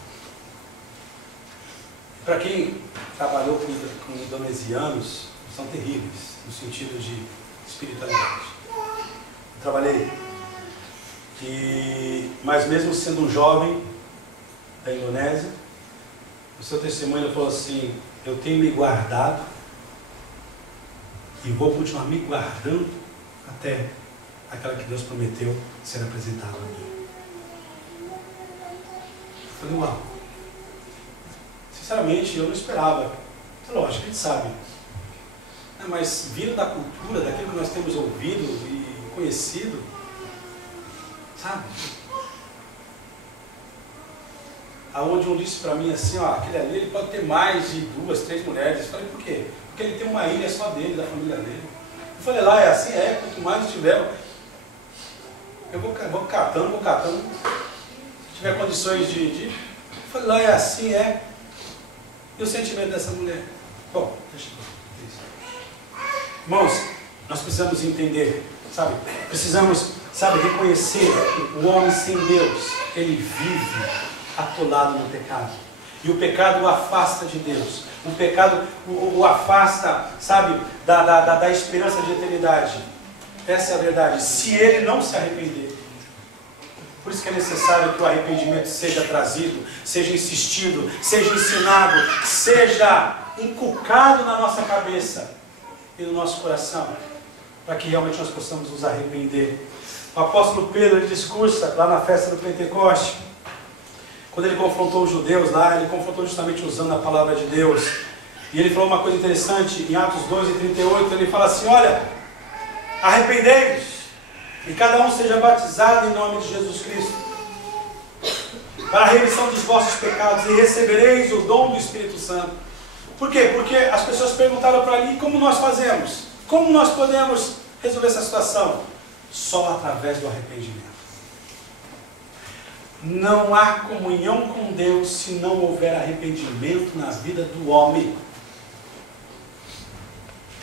Para quem trabalhou com indonesianos, são terríveis no sentido de espiritualidade. Eu trabalhei, mas mesmo sendo um jovem da Indonésia, o seu testemunho, ele falou assim: eu tenho me guardado e vou continuar me guardando até aquela que Deus prometeu ser apresentada a mim. Eu falei, uau. Sinceramente, eu não esperava. Lógico, a gente sabe. Mas vindo da cultura, daquilo que nós temos ouvido e conhecido, sabe? Aonde um disse para mim assim, ó, aquele ali ele pode ter mais de 2, 3 mulheres. Eu falei, por quê? Porque ele tem uma ilha só dele, da família dele. Eu falei, lá é assim, quanto mais tiver, eu vou catando. Se tiver condições de... Eu falei, lá é assim, E o sentimento dessa mulher? Bom, deixa eu ver isso. Irmãos, nós precisamos entender, sabe? Precisamos, reconhecer que o homem sem Deus, ele vive atolado no pecado. E o pecado o afasta de Deus. O pecado o afasta, da esperança de eternidade. Essa é a verdade. Se ele não se arrepender. Por isso que é necessário que o arrependimento seja trazido, seja insistido, seja ensinado, seja inculcado na nossa cabeça e no nosso coração, para que realmente nós possamos nos arrepender. O apóstolo Pedro, ele discursa lá na festa do Pentecoste, quando ele confrontou os judeus lá, ele confrontou justamente usando a palavra de Deus. E ele falou uma coisa interessante, em Atos 2:38, ele fala assim, olha, arrependei-vos, e cada um seja batizado em nome de Jesus Cristo, para a remissão dos vossos pecados, e recebereis o dom do Espírito Santo. Por quê? Porque as pessoas perguntaram para ali, como nós fazemos? Como nós podemos resolver essa situação? Só através do arrependimento. Não há comunhão com Deus se não houver arrependimento na vida do homem.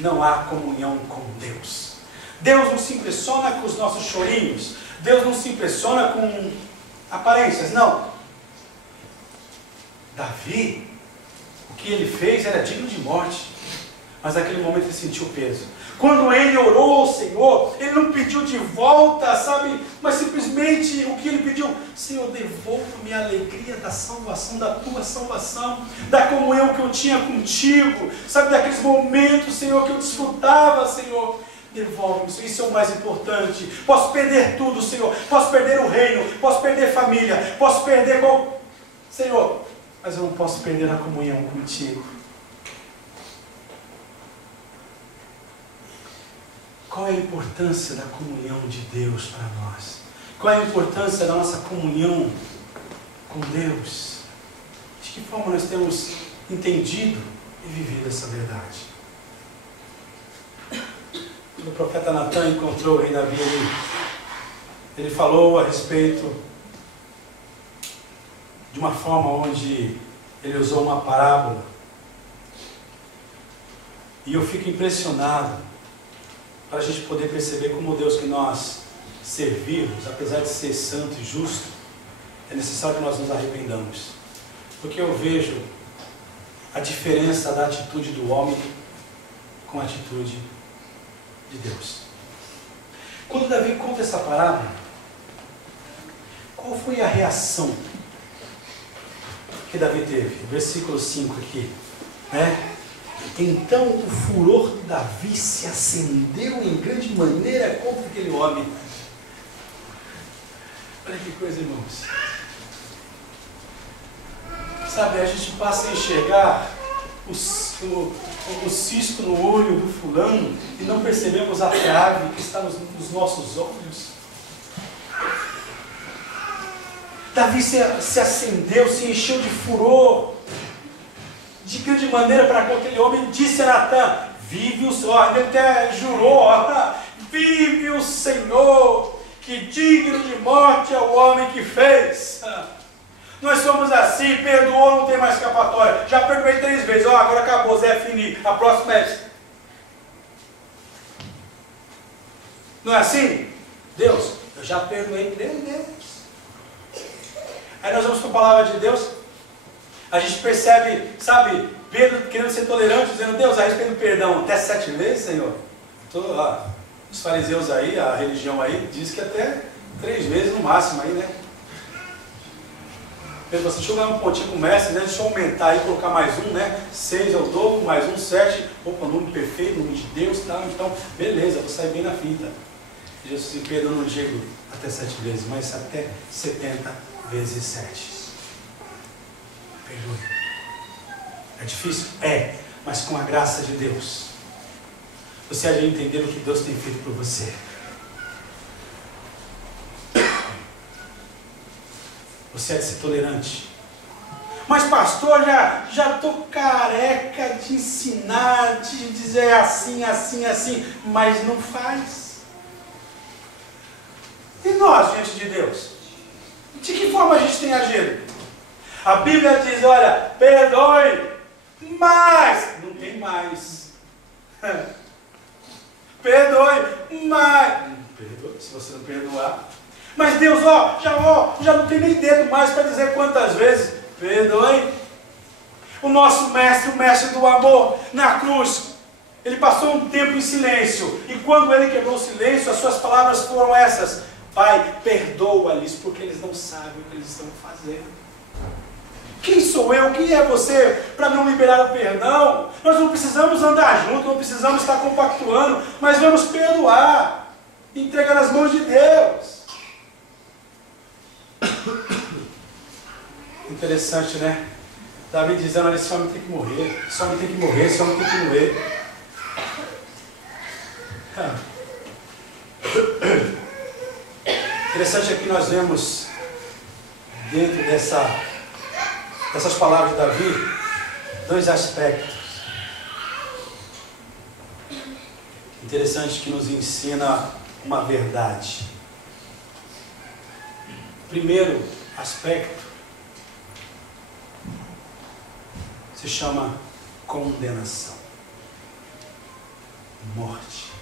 Não há comunhão com Deus. Deus não se impressiona com os nossos chorinhos. Deus não se impressiona com aparências, não. Davi, o que ele fez era digno de morte. Mas naquele momento ele sentiu o peso. Quando ele orou ao Senhor, ele não pediu de volta, mas simplesmente o que ele pediu: Senhor, devolva-me a alegria da salvação, da tua salvação, da comunhão que eu tinha contigo, daqueles momentos, Senhor, que eu desfrutava, Senhor. Devolve-me, Senhor, isso é o mais importante. Posso perder tudo, Senhor, posso perder o reino, posso perder família, posso perder Senhor, mas eu não posso perder a comunhão contigo. Qual é a importância da comunhão de Deus para nós? Qual é a importância da nossa comunhão com Deus? De que forma nós temos entendido e vivido essa verdade? Quando o profeta Natan encontrou o rei Davi, ele falou a respeito de uma forma onde ele usou uma parábola. E eu fico impressionado para a gente poder perceber como o Deus que nós servimos, apesar de ser santo e justo, é necessário que nós nos arrependamos. Porque eu vejo a diferença da atitude do homem com a atitude de Deus. Quando Davi conta essa parábola, qual foi a reação que Davi teve? Versículo 5 aqui, né? Então o furor de Davi se acendeu em grande maneira contra aquele homem. Olha que coisa, irmãos. Sabe, a gente passa a enxergar o cisco no olho do fulano e não percebemos a trave que está nos nossos olhos. Davi se acendeu, se encheu de furor, de grande maneira para com aquele homem. Disse a Natan: vive o Senhor, ele até jurou, vive o Senhor, que digno de morte é o homem que fez. Nós somos assim, perdoou, não tem mais escapatória. Já perdoei 3 vezes, agora acabou, Zé Fini, a próxima é... Não é assim? Deus, eu já perdoei 3 vezes. Aí nós vamos para a palavra de Deus, a gente percebe, sabe, Pedro querendo ser tolerante, dizendo: Deus, a respeito do perdão, até 7 vezes, Senhor. Os fariseus aí, a religião aí, diz que até 3 vezes no máximo aí, né? Pedro, você deixa eu ganhar um pontinho com o mestre, né? Deixa eu aumentar aí, colocar mais um, né? 6 eu dou, mais um, 7. Opa, número perfeito, número de Deus, tá? Então, beleza, vou sair bem na fita. Jesus e Pedro, não digo até 7 vezes, mas até 70 vezes 7. Perdoe. É difícil? É, mas com a graça de Deus, você há de entender o que Deus tem feito por você. Você há de ser tolerante. Mas pastor, já estou careca de ensinar, de dizer assim, assim, assim, mas não faz. E nós, diante de Deus? De que forma a gente tem agido? A Bíblia diz: olha, perdoe, mas não tem mais. Perdoe, mas não perdoe, se você não perdoar. Mas Deus, já não tem nem dedo mais para dizer quantas vezes. Perdoe. O nosso mestre, o mestre do amor, na cruz, ele passou um tempo em silêncio. E quando ele quebrou o silêncio, as suas palavras foram essas: Pai, perdoa-lhes, porque eles não sabem o que eles estão fazendo. Quem sou eu? Quem é você para não liberar o perdão? Nós não precisamos andar juntos, não precisamos estar compactuando, mas vamos perdoar, entregar nas mãos de Deus. Interessante, né? Davi dizendo: olha, esse homem tem que morrer, esse homem tem que morrer, esse homem tem que morrer. Interessante aqui nós vemos, dentro dessas palavras de Davi, 2 aspectos. Interessante, que nos ensina uma verdade. Primeiro aspecto se chama condenação, morte.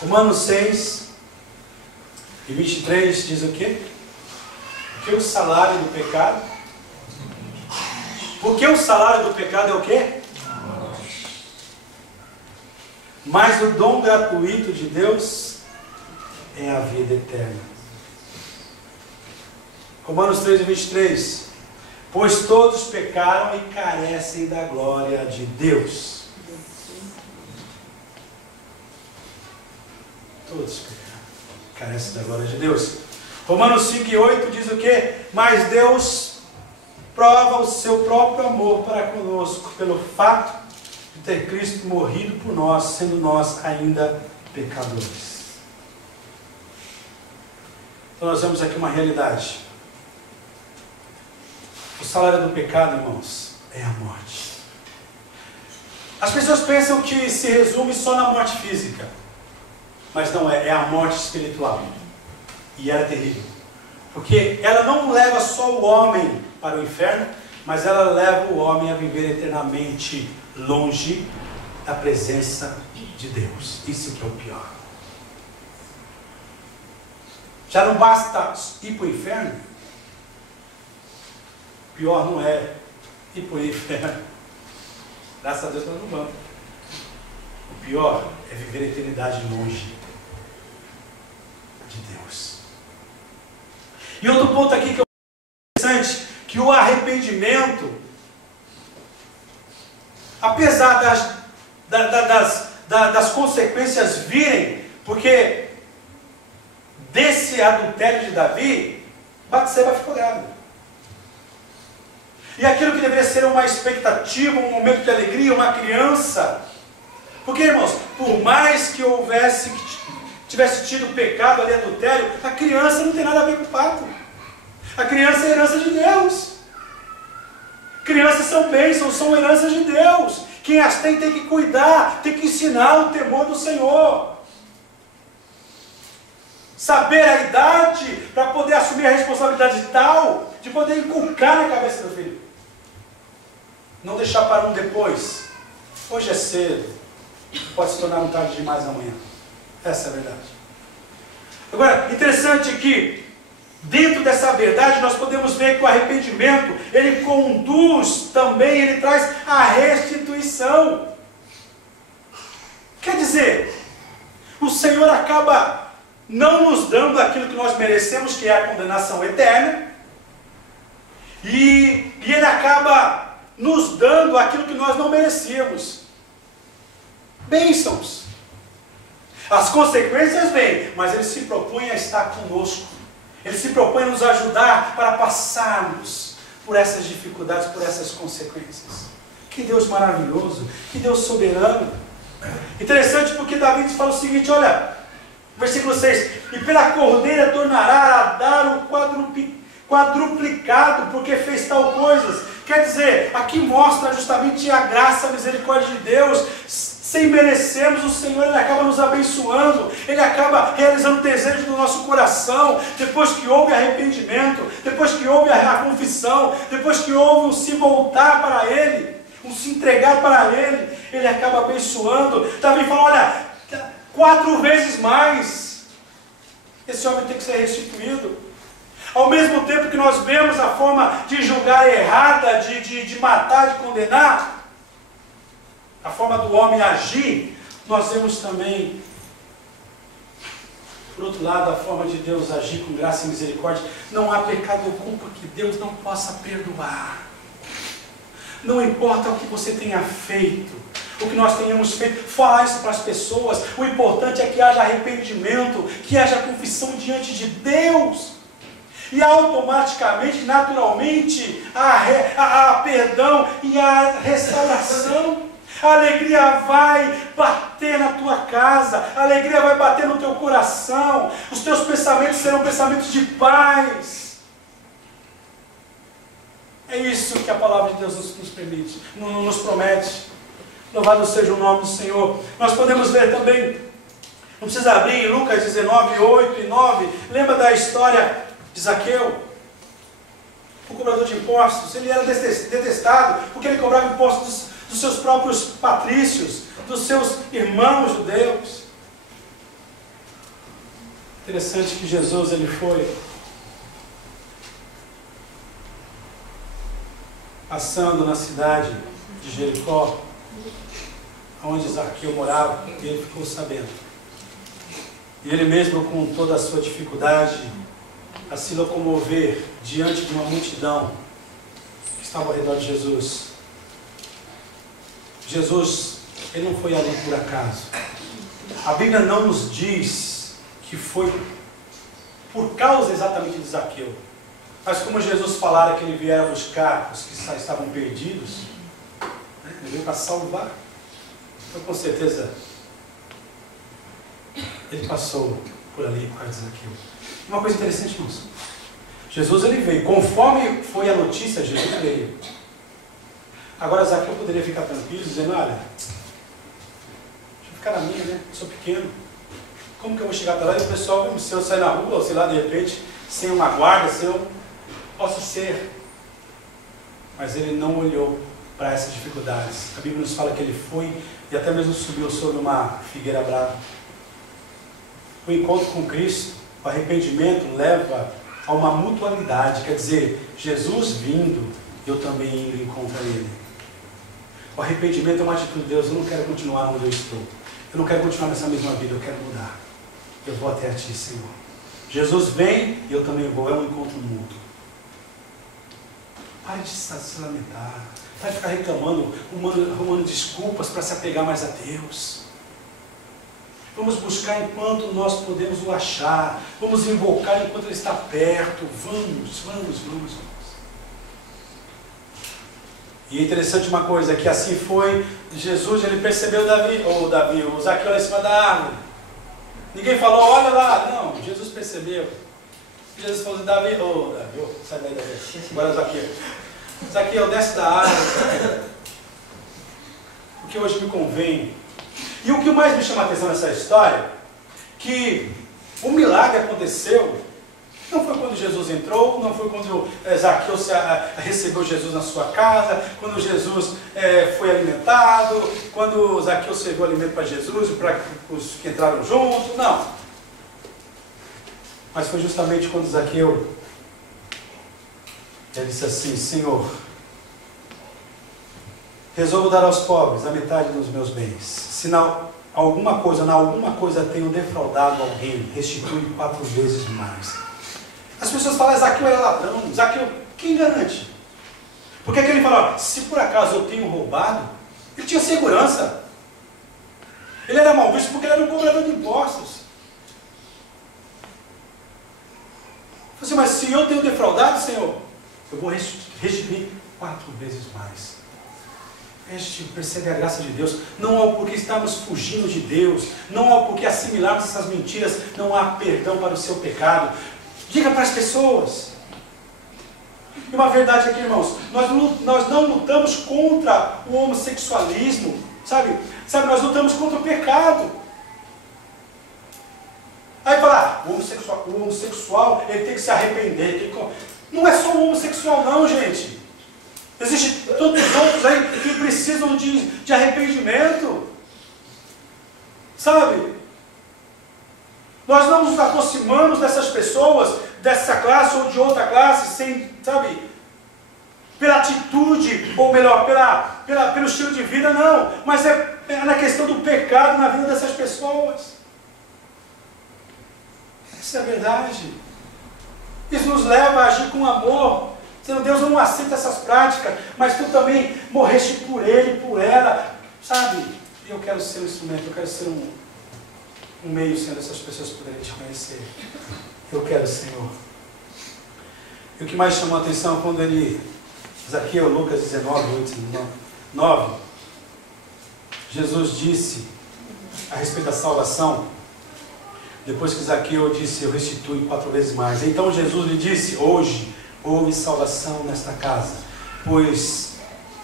Romanos 6 e 23 diz o quê? Porque o salário do pecado... Porque o salário do pecado é o quê? Mas o dom gratuito de Deus é a vida eterna. Romanos 3 e 23. Pois todos pecaram e carecem da glória de Deus. Todos pecaram, carecem da glória de Deus. Romanos 5 e 8 diz o quê? Mas Deus prova o seu próprio amor para conosco pelo fato ter Cristo morrido por nós, sendo nós ainda pecadores. Então nós vemos aqui uma realidade. O salário do pecado, irmãos, é a morte. As pessoas pensam que se resume só na morte física. Mas não é, é a morte espiritual. E ela é terrível. Porque ela não leva só o homem para o inferno, mas ela leva o homem a viver eternamente longe da presença de Deus. Isso que é o pior. Já não basta ir para o inferno? O pior não é ir para o inferno. Graças a Deus nós não vamos. O pior é viver a eternidade longe de Deus. E outro ponto aqui que é interessante, que o arrependimento, apesar das consequências virem, porque desse adultério de Davi, Batseba ficou grávida. E aquilo que deveria ser uma expectativa, um momento de alegria, uma criança. Porque, irmãos, por mais que tivesse tido pecado ali, adultério, a criança não tem nada a ver com o pacto. A criança é herança de Deus. Crianças são bênçãos, são heranças de Deus. Quem as tem que cuidar, tem que ensinar o temor do Senhor. Saber a idade para poder assumir a responsabilidade tal de poder inculcar na cabeça do filho. Não deixar para um depois. Hoje é cedo. Pode se tornar um tarde demais amanhã. Essa é a verdade. Agora, interessante que dentro dessa verdade nós podemos ver que o arrependimento, ele conduz também, ele traz a restituição. Quer dizer, o Senhor acaba não nos dando aquilo que nós merecemos, que é a condenação eterna, e Ele acaba nos dando aquilo que nós não merecíamos. Bênçãos. As consequências vêm, mas Ele se propõe a estar conosco. Ele se propõe a nos ajudar para passarmos por essas dificuldades, por essas consequências. Que Deus maravilhoso, que Deus soberano. Interessante porque Davi fala o seguinte, olha, versículo 6, e pela cordeira tornará a dar o quadruplicado, porque fez tal coisas. Quer dizer, aqui mostra justamente a graça, a misericórdia de Deus. Sem merecermos, o Senhor Ele acaba nos abençoando, Ele acaba realizando o desejo do nosso coração, depois que houve arrependimento, depois que houve a confissão, depois que houve um se voltar para Ele, um se entregar para Ele, Ele acaba abençoando. Davi fala, olha, 4 vezes mais, esse homem tem que ser restituído. Ao mesmo tempo que nós vemos a forma de julgar errada, de matar, de condenar, a forma do homem agir, nós vemos também, por outro lado, a forma de Deus agir com graça e misericórdia. Não há pecado ou culpa que Deus não possa perdoar. Não importa o que você tenha feito, o que nós tenhamos feito, falar isso para as pessoas. O importante é que haja arrependimento, que haja confissão diante de Deus. E automaticamente, naturalmente, há perdão e há restauração. A alegria vai bater na tua casa, a alegria vai bater no teu coração, os teus pensamentos serão pensamentos de paz. É isso que a palavra de Deus nos permite, nos promete. Louvado seja o nome do Senhor. Nós podemos ver também, não precisa abrir, em Lucas 19, 8 e 9, lembra da história de Zaqueu? O cobrador de impostos, ele era detestado, porque ele cobrava impostos dos seus próprios patrícios, dos seus irmãos judeus. Interessante que Jesus, ele foi passando na cidade de Jericó, onde Zaqueu morava, e ele ficou sabendo. E ele mesmo, com toda a sua dificuldade, a se locomover diante de uma multidão que estava ao redor de Jesus. Jesus, ele não foi ali por acaso. A Bíblia não nos diz que foi por causa exatamente de Zaqueu. Mas como Jesus falara que ele viera buscar os que estavam perdidos, ele veio para salvar. Então, com certeza, ele passou por ali por causa daquilo. Uma coisa interessante, irmãos. Jesus, ele veio. Conforme foi a notícia, Jesus veio. Agora, Zaqueu poderia ficar tranquilo, dizendo, olha, deixa eu ficar na minha, né? Eu sou pequeno. Como que eu vou chegar até lá? E o pessoal, se eu sair na rua, ou sei lá, de repente, sem uma guarda, se eu posso ser. Mas ele não olhou para essas dificuldades. A Bíblia nos fala que ele foi e até mesmo subiu sobre uma figueira brava. O encontro com Cristo, o arrependimento leva a uma mutualidade, quer dizer, Jesus vindo, eu também indo em contra Ele. O arrependimento é uma atitude de Deus, eu não quero continuar onde eu estou. Eu não quero continuar nessa mesma vida, eu quero mudar. Eu vou até a Ti, Senhor. Jesus vem e eu também vou, é um encontro mútuo. Pare de se lamentar, pare de ficar reclamando, arrumando desculpas para se apegar mais a Deus. Vamos buscar enquanto nós podemos o achar. Vamos invocar enquanto Ele está perto. Vamos. E é interessante uma coisa, que assim foi, Jesus, ele percebeu o Zaqueu lá em cima da árvore. Ninguém falou, olha lá. Não, Jesus percebeu. Jesus falou, Davi, sai daí, Davi. Agora Zaqueu. Zaqueu, desce da árvore. O que hoje me convém. E o que mais me chama a atenção nessa história, que o milagre aconteceu, não foi quando Jesus entrou, não foi quando Zaqueu recebeu Jesus na sua casa, quando Jesus foi alimentado, quando Zaqueu serviu alimento para Jesus e para os que entraram junto, não. Mas foi justamente quando Zaqueu ele disse assim, Senhor, resolvo dar aos pobres a metade dos meus bens. Se na alguma coisa tenho defraudado alguém, restitui 4 vezes mais. As pessoas falam, Zaqueu era ladrão. Zaqueu, quem garante? Porque aquele fala, se por acaso eu tenho roubado, ele tinha segurança. Ele era mal visto porque ele era um cobrador de impostos. Assim, mas se eu tenho defraudado, Senhor, eu vou restituir 4 vezes mais. Percebe a graça de Deus. Não há porque estarmos fugindo de Deus, não há porque assimilarmos essas mentiras, não há perdão para o seu pecado. Diga para as pessoas. E uma verdade aqui, irmãos, nós não lutamos contra o homossexualismo, sabe? Nós lutamos contra o pecado. Aí fala, o homossexual ele tem que se arrepender. Não é só o homossexual não, gente. Existem tantos outros aí que precisam de arrependimento. Sabe? Nós não nos aproximamos dessas pessoas, dessa classe ou de outra classe, sem, sabe, pela atitude, ou melhor, pelo estilo de vida, não. Mas é na questão do pecado na vida dessas pessoas. Essa é a verdade. Isso nos leva a agir com amor. Senão Deus não aceita essas práticas, mas tu também morreste por ele, por ela, sabe? Eu quero ser um instrumento, eu quero ser um meio, Senhor, dessas pessoas poderem te conhecer. Eu quero, Senhor. E o que mais chamou a atenção quando ele, Zaqueu, Lucas 19, 8, 9, Jesus disse a respeito da salvação, depois que Zaqueu disse, eu restituo 4 vezes mais. Então Jesus lhe disse, hoje houve salvação nesta casa, pois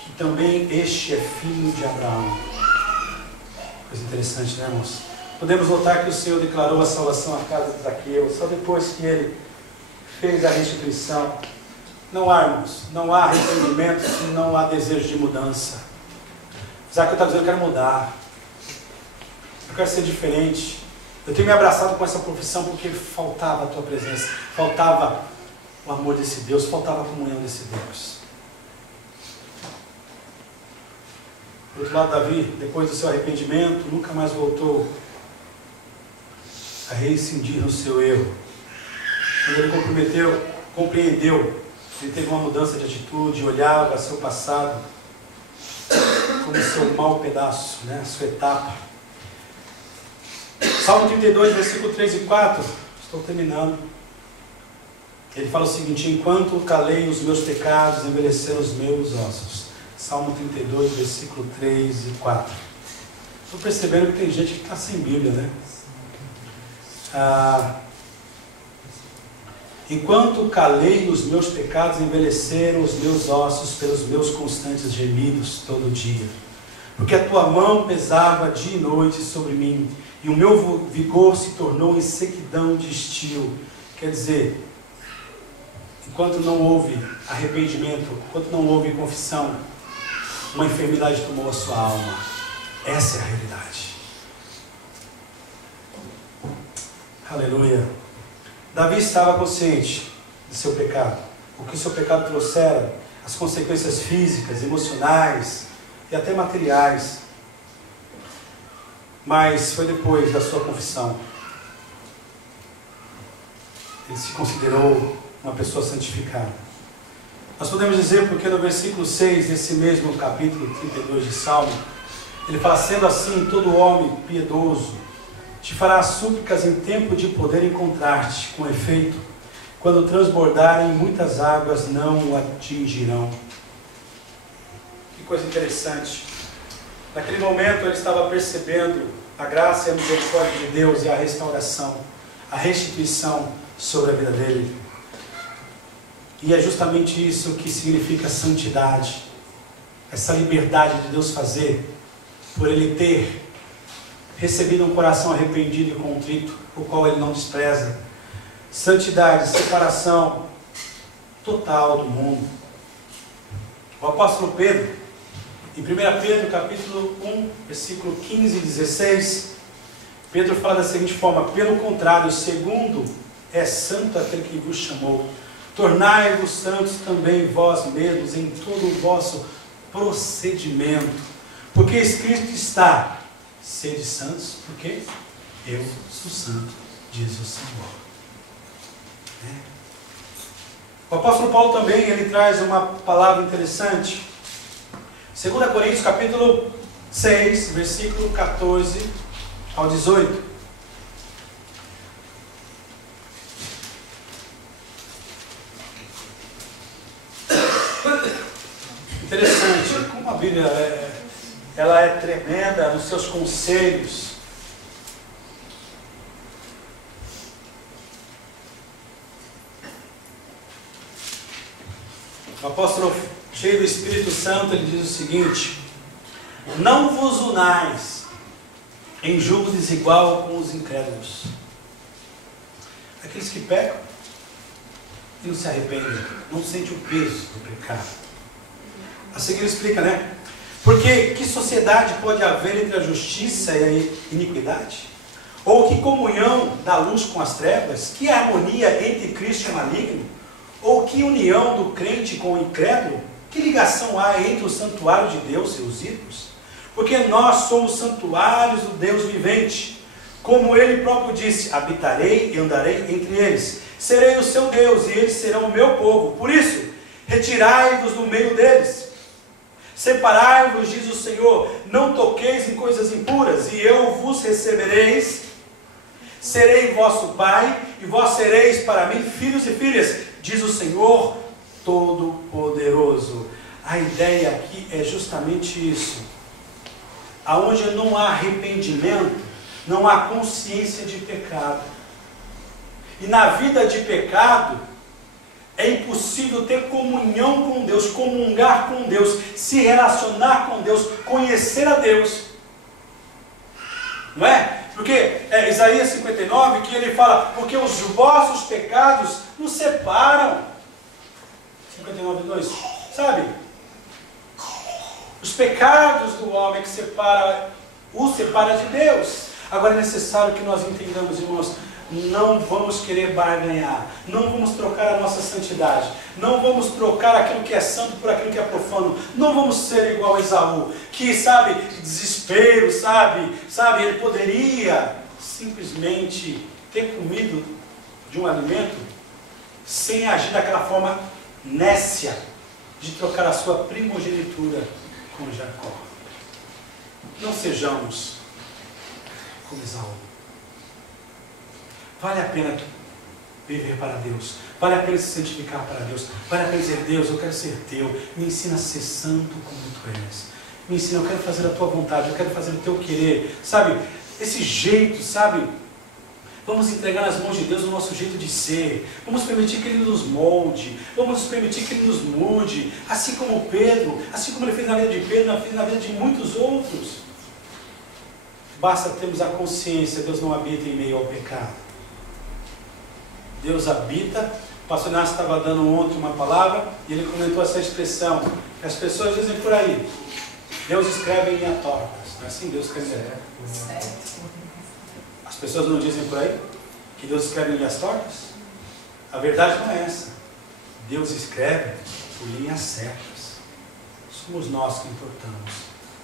que também este é filho de Abraão. Coisa interessante, né, irmãos? Podemos notar que o Senhor declarou a salvação à casa de Zaqueu, só depois que ele fez a restituição. Não há, irmãos, não há arrependimento se não há desejo de mudança. Zaqueu está dizendo, eu quero mudar, eu quero ser diferente. Eu tenho me abraçado com essa profissão porque faltava a tua presença, faltava o amor desse Deus, faltava a comunhão desse Deus. Por outro lado, Davi, depois do seu arrependimento, nunca mais voltou a reincidir no seu erro. Quando ele compreendeu, ele teve uma mudança de atitude, olhava seu passado como seu mau pedaço, né? Sua etapa. Salmo 32, versículo 3 e 4, estou terminando. Ele fala o seguinte, enquanto calei os meus pecados, envelheceram os meus ossos. Salmo 32, versículo 3 e 4. Estou percebendo que tem gente que está sem Bíblia, né? Enquanto calei os meus pecados, envelheceram os meus ossos pelos meus constantes gemidos todo dia. Porque a tua mão pesava dia e noite sobre mim, e o meu vigor se tornou em sequidão de estio. Quer dizer, enquanto não houve arrependimento, enquanto não houve confissão, uma enfermidade tomou a sua alma. Essa é a realidade. Aleluia. Davi estava consciente de seu pecado, o que seu pecado trouxera, as consequências físicas, emocionais e até materiais. Mas foi depois da sua confissão. Ele se considerou uma pessoa santificada. Nós podemos dizer porque no versículo 6 desse mesmo capítulo 32 de Salmo, ele fala: sendo assim, todo homem piedoso te fará súplicas em tempo de poder encontrar-te. Com efeito, quando transbordarem, muitas águas não o atingirão. Que coisa interessante. Naquele momento ele estava percebendo a graça e a misericórdia de Deus e a restauração, a restituição sobre a vida dele. E é justamente isso que significa santidade. Essa liberdade de Deus fazer, por ele ter recebido um coração arrependido e contrito, o qual ele não despreza. Santidade, separação total do mundo. O apóstolo Pedro, em 1 Pedro capítulo 1, versículo 15 e 16, Pedro fala da seguinte forma: pelo contrário, segundo é santo aquele que vos chamou, tornai-vos santos também vós mesmos em todo o vosso procedimento, porque escrito está: sede santos, porque eu sou santo, diz o Senhor. O apóstolo Paulo também, ele traz uma palavra interessante. 2 Coríntios capítulo 6, versículo 14 ao 18. Interessante como a Bíblia ela é tremenda nos seus conselhos. O apóstolo, cheio do Espírito Santo, ele diz o seguinte: não vos unais em julgo desigual com os incrédulos. Aqueles que pecam e não se arrependem, não sentem o peso do pecado. A seguir explica, né? Porque que sociedade pode haver entre a justiça e a iniquidade? Ou que comunhão da luz com as trevas? Que harmonia entre Cristo e o maligno? Ou que união do crente com o incrédulo? Que ligação há entre o santuário de Deus e os ídolos? Porque nós somos santuários do Deus vivente. Como ele próprio disse: habitarei e andarei entre eles. Serei o seu Deus e eles serão o meu povo. Por isso, retirai-vos do meio deles. Separai-vos, diz o Senhor, não toqueis em coisas impuras, e eu vos recebereis. Serei vosso Pai, e vós sereis para mim filhos e filhas, diz o Senhor Todo-Poderoso. A ideia aqui é justamente isso. Aonde não há arrependimento, não há consciência de pecado. E na vida de pecado, é impossível ter comunhão com Deus, comungar com Deus, se relacionar com Deus, conhecer a Deus. Não é? Porque é Isaías 59 que ele fala: porque os vossos pecados nos separam. 59:2, sabe? Os pecados do homem que o separa de Deus. Agora é necessário que nós entendamos, irmãos, não vamos querer barganhar, não vamos trocar a nossa santidade, não vamos trocar aquilo que é santo por aquilo que é profano, não vamos ser igual a Esaú, que sabe, desespero, sabe, ele poderia simplesmente ter comido de um alimento sem agir daquela forma nécia de trocar a sua primogenitura com Jacó. Não sejamos como Esaú. Vale a pena viver para Deus, vale a pena se santificar para Deus, vale a pena dizer: Deus, eu quero ser teu, me ensina a ser santo como tu és. Me ensina, eu quero fazer a tua vontade, eu quero fazer o teu querer. Sabe, esse jeito, sabe? Vamos entregar nas mãos de Deus o nosso jeito de ser. Vamos permitir que Ele nos molde. Vamos permitir que Ele nos mude. Assim como Pedro, assim como Ele fez na vida de Pedro, fez na vida de muitos outros. Basta termos a consciência, Deus não habita em meio ao pecado. Deus habita. O pastor Inácio estava dando ontem uma palavra e ele comentou essa expressão. Que as pessoas dizem por aí, Deus escreve em linhas tortas. Não é assim? Deus escreve em linhas tortas. As pessoas não dizem por aí que Deus escreve em linhas tortas? A verdade não é essa. Deus escreve por linhas certas. Somos nós que importamos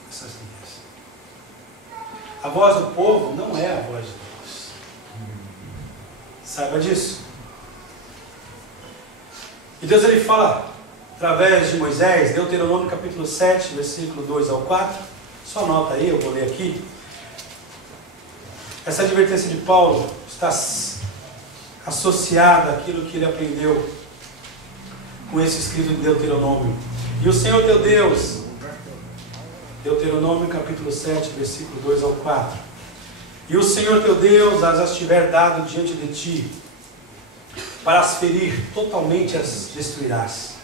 essas linhas. A voz do povo não é a voz de Deus. Saiba disso. E Deus ele fala através de Moisés, Deuteronômio capítulo 7, versículo 2 ao 4. Só anota aí, eu vou ler aqui. Essa advertência de Paulo está associada àquilo que ele aprendeu com esse escrito de Deuteronômio. E o Senhor teu Deus, Deuteronômio capítulo 7, versículo 2 ao 4. E o Senhor teu Deus as tiver dado diante de ti, para as ferir, totalmente as destruirás.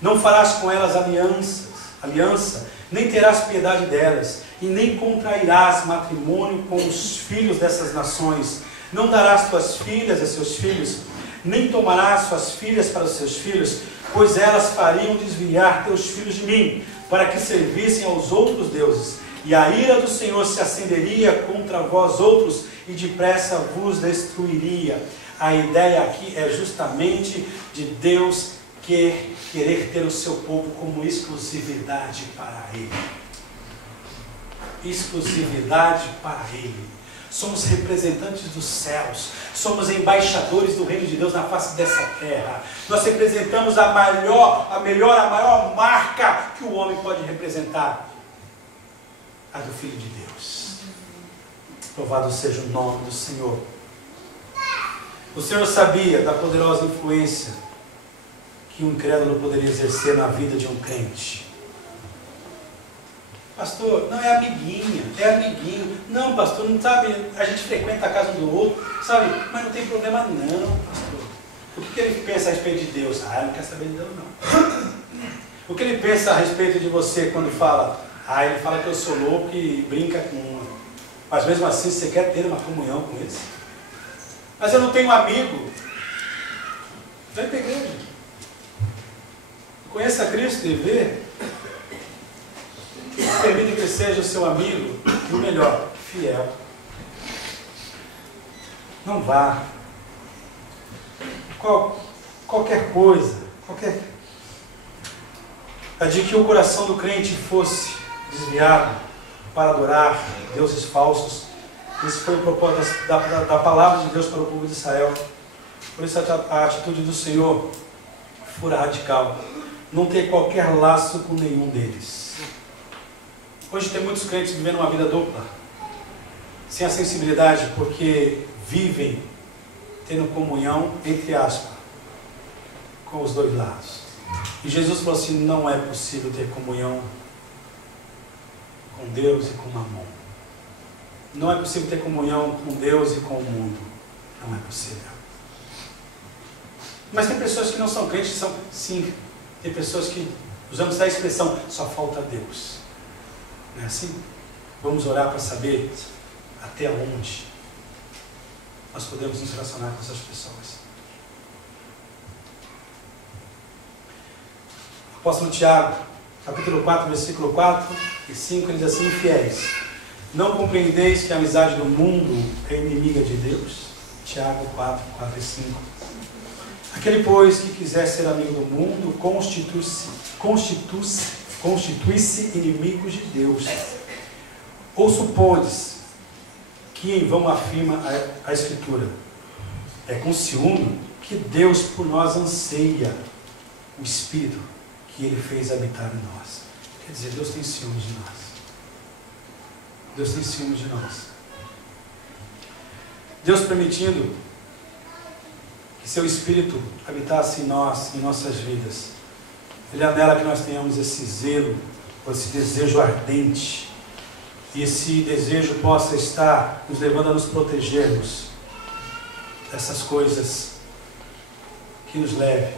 Não farás com elas aliança, nem terás piedade delas, e nem contrairás matrimônio com os filhos dessas nações. Não darás tuas filhas a seus filhos, nem tomarás suas filhas para os seus filhos, pois elas fariam desviar teus filhos de mim, para que servissem aos outros deuses. E a ira do Senhor se acenderia contra vós outros, e depressa vos destruiria. A ideia aqui é justamente de Deus querer ter o seu povo como exclusividade para Ele. Exclusividade para Ele. Somos representantes dos céus. Somos embaixadores do reino de Deus na face dessa terra. Nós representamos a maior marca que o homem pode representar. A do Filho de Deus. Louvado seja o nome do Senhor. O Senhor sabia da poderosa influência que um incrédulo poderia exercer na vida de um crente. Pastor, não é amiguinha, é amiguinho. Não, pastor, não sabe, a gente frequenta a casa um do outro, sabe? Mas não tem problema não, pastor. O que ele pensa a respeito de Deus? Ele não quer saber de Deus não. O que ele pensa a respeito de você quando fala? Ele fala que eu sou louco e brinca com uma. Mas mesmo assim você quer ter uma comunhão com eles? Mas eu não tenho amigo. Vem para a igreja. Conheça Cristo e vê. Permita que ele seja o seu amigo e o melhor, fiel. Não vá. Qualquer coisa, a de que o coração do crente fosse desviado para adorar deuses falsos. Esse foi o propósito da palavra de Deus para o povo de Israel. Por isso a atitude do Senhor fora radical. Não ter qualquer laço com nenhum deles. Hoje tem muitos crentes vivendo uma vida dupla, sem a sensibilidade, porque vivem tendo comunhão, entre aspas, com os dois lados. E Jesus falou assim, não é possível ter comunhão com Deus e com Mamon. Não é possível ter comunhão com Deus e com o mundo. Não é possível. Mas tem pessoas que não são crentes, sim. Tem pessoas que, usamos a expressão, só falta Deus. Não é assim? Vamos orar para saber até onde nós podemos nos relacionar com essas pessoas. O apóstolo Tiago, capítulo 4, versículo 4 e 5, ele diz assim, infiéis, não compreendeis que a amizade do mundo é inimiga de Deus? Tiago 4, 4 e 5. Aquele, pois, que quiser ser amigo do mundo, constitui-se inimigo de Deus. Ou supondes que em vão afirma a Escritura, é com ciúme que Deus por nós anseia o Espírito que Ele fez habitar em nós. Quer dizer, Deus tem ciúmes de nós. Deus tem ciúmes de nós. Deus permitindo que seu Espírito habitasse em nós, em nossas vidas. Ele anela que nós tenhamos esse zelo com esse desejo ardente, e esse desejo possa estar nos levando a nos protegermos dessas coisas que nos levem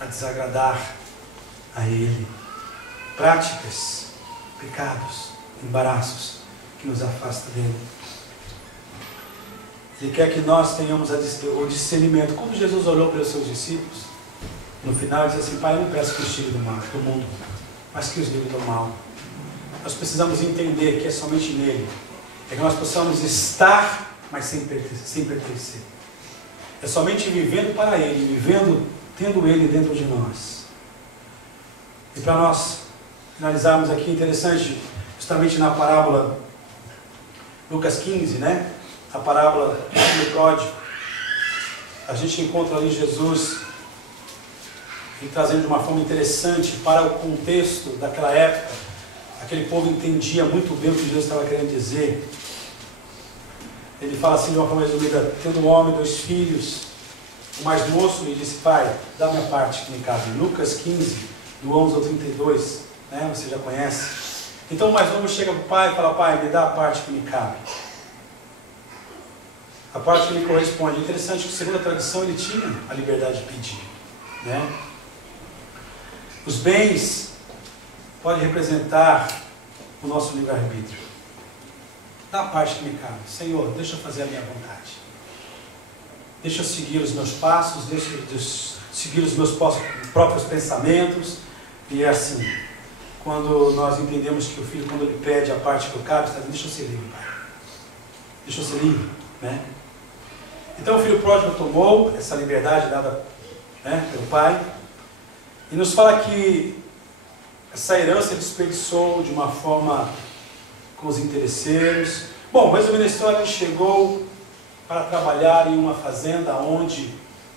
a desagradar a Ele. Práticas, pecados, embaraços que nos afastam dele. Ele quer que nós tenhamos o discernimento. Quando Jesus olhou para os seus discípulos, no final ele disse assim: Pai, eu não peço que os tire do mundo, mas que os livre do mal. Nós precisamos entender que é somente nele é que nós possamos estar, mas sem pertencer. É somente vivendo para ele, tendo ele dentro de nós. E para nós finalizarmos aqui, interessante, justamente na parábola Lucas 15, né? A parábola do filho pródigo, a gente encontra ali Jesus trazendo de uma forma interessante para o contexto daquela época. Aquele povo entendia muito bem o que Jesus estava querendo dizer. Ele fala assim de uma forma resumida: tendo um homem, 2 filhos, o mais moço lhe disse: Pai, dá minha parte que me cabe. Lucas 15, do 11 ao 32, né? Você já conhece. Então o mais novo chega para o pai e fala: Pai, me dá a parte que me cabe. A parte que lhe corresponde. Interessante que, segundo a tradição, ele tinha a liberdade de pedir, né? Os bens podem representar o nosso livre-arbítrio. Dá a parte que me cabe. Senhor, deixa eu fazer a minha vontade. Deixa eu seguir os meus passos, deixa eu seguir os meus próprios pensamentos. E é assim, quando nós entendemos que o filho, quando ele pede a parte que eu cabe, está dizendo: deixa eu ser livre, Pai. Deixa eu ser livre, né? Então o filho pródigo tomou essa liberdade dada, né, pelo pai, e nos fala que essa herança desperdiçou de uma forma com os interesseiros. Bom, resumindo a história, ele chegou para trabalhar em uma fazenda onde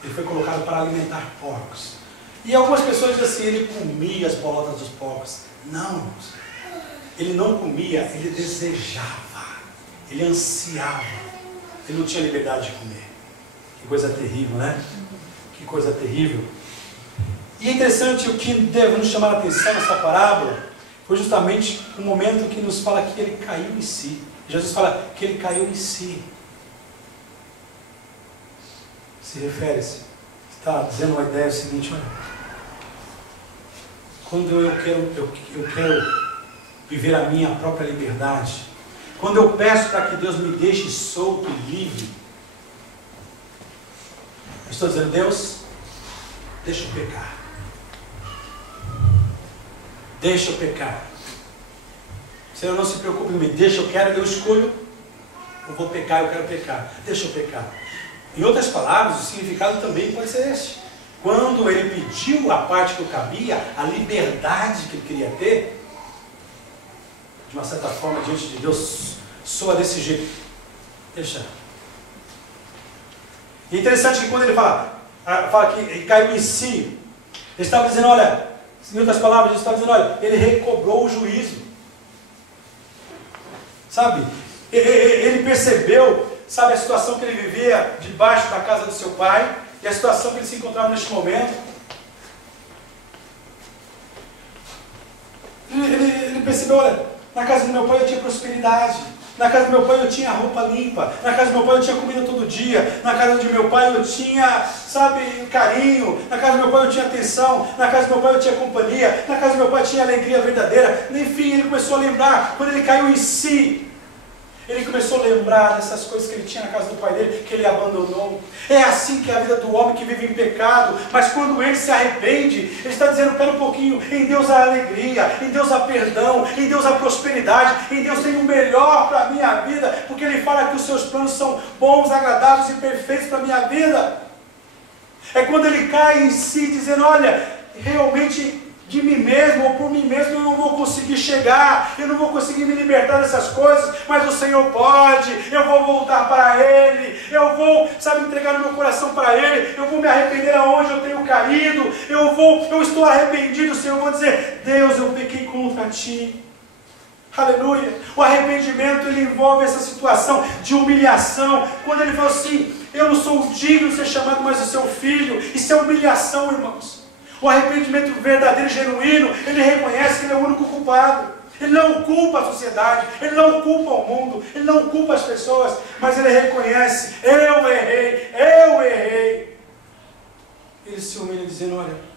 ele foi colocado para alimentar porcos. E algumas pessoas dizem assim: ele comia as bolotas dos porcos. Não, ele não comia, ele desejava, ele ansiava, ele não tinha liberdade de comer. Que coisa terrível, né? Que coisa terrível. E é interessante, o que deve nos chamar a atenção nessa parábola foi justamente o momento que nos fala que ele caiu em si. Jesus fala que ele caiu em si. Se refere-se, está dizendo uma ideia seguinte: olha, quando eu quero viver a minha própria liberdade, quando eu peço para que Deus me deixe solto e livre, eu estou dizendo: Deus, deixa eu pecar. Deixa eu pecar. Senhor, não se preocupe comigo. Deixa, eu escolho, eu vou pecar, eu quero pecar. Deixa eu pecar. Em outras palavras, o significado também pode ser este. Quando ele pediu a parte que eu cabia, a liberdade que ele queria ter, de uma certa forma, diante de Deus, soa desse jeito: deixa. E é interessante que quando ele fala que ele caiu em si, ele estava dizendo: olha, em outras palavras, ele estava dizendo: olha, ele recobrou o juízo. Sabe? Ele percebeu, sabe, a situação que ele vivia debaixo da casa do seu pai e a situação que ele se encontrava neste momento. Ele percebeu: olha, na casa do meu pai eu tinha prosperidade. Na casa do meu pai eu tinha roupa limpa. Na casa do meu pai eu tinha comida todo dia. Na casa do meu pai eu tinha, sabe, carinho. Na casa do meu pai eu tinha atenção. Na casa do meu pai eu tinha companhia. Na casa do meu pai tinha alegria verdadeira. Enfim, ele começou a lembrar. Quando ele caiu em si, ele começou a lembrar dessas coisas que ele tinha na casa do pai dele, que ele abandonou. É assim que é a vida do homem que vive em pecado. Mas quando ele se arrepende, ele está dizendo: espera um pouquinho, em Deus há alegria, em Deus há perdão, em Deus há prosperidade, em Deus tem o melhor para a minha vida, porque ele fala que os seus planos são bons, agradáveis e perfeitos para a minha vida. É quando ele cai em si, dizendo: olha, realmente, de mim mesmo ou por mim mesmo eu não vou conseguir chegar, eu não vou conseguir me libertar dessas coisas, mas o Senhor pode. Eu vou voltar para Ele, eu vou, sabe, entregar o meu coração para Ele, eu vou me arrepender aonde eu tenho caído, eu estou arrependido, Senhor, eu vou dizer: Deus, eu pequei contra Ti. Aleluia. O arrependimento, ele envolve essa situação de humilhação. Quando ele fala assim: eu não sou digno de ser chamado mais o seu filho, isso é humilhação, irmãos. O arrependimento verdadeiro e genuíno, ele reconhece que ele é o único culpado. Ele não culpa a sociedade, ele não culpa o mundo, ele não culpa as pessoas, mas ele reconhece: eu errei, eu errei. Ele se humilha dizendo: olha.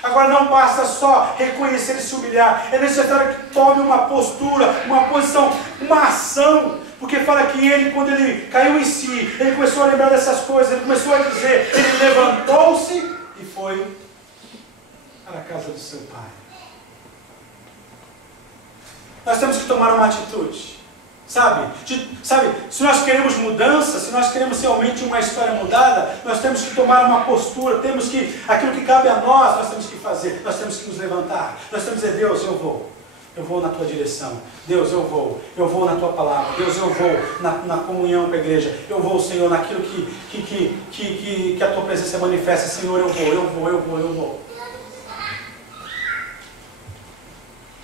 Agora não basta só reconhecer e se humilhar, é necessário que tome uma postura, uma posição, uma ação. Porque fala que ele, quando ele caiu em si, ele começou a lembrar dessas coisas, ele começou a dizer, ele levantou-se e foi para a casa do seu pai. Nós temos que tomar uma atitude, sabe? Se nós queremos mudança, se nós queremos realmente uma história mudada, nós temos que tomar uma postura, temos que, aquilo que cabe a nós temos que fazer, nós temos que nos levantar, nós temos que dizer: Deus, eu vou na tua direção, Deus, eu vou na tua palavra, Deus, eu vou na comunhão com a igreja, eu vou, Senhor, naquilo que a tua presença manifesta, Senhor, eu vou.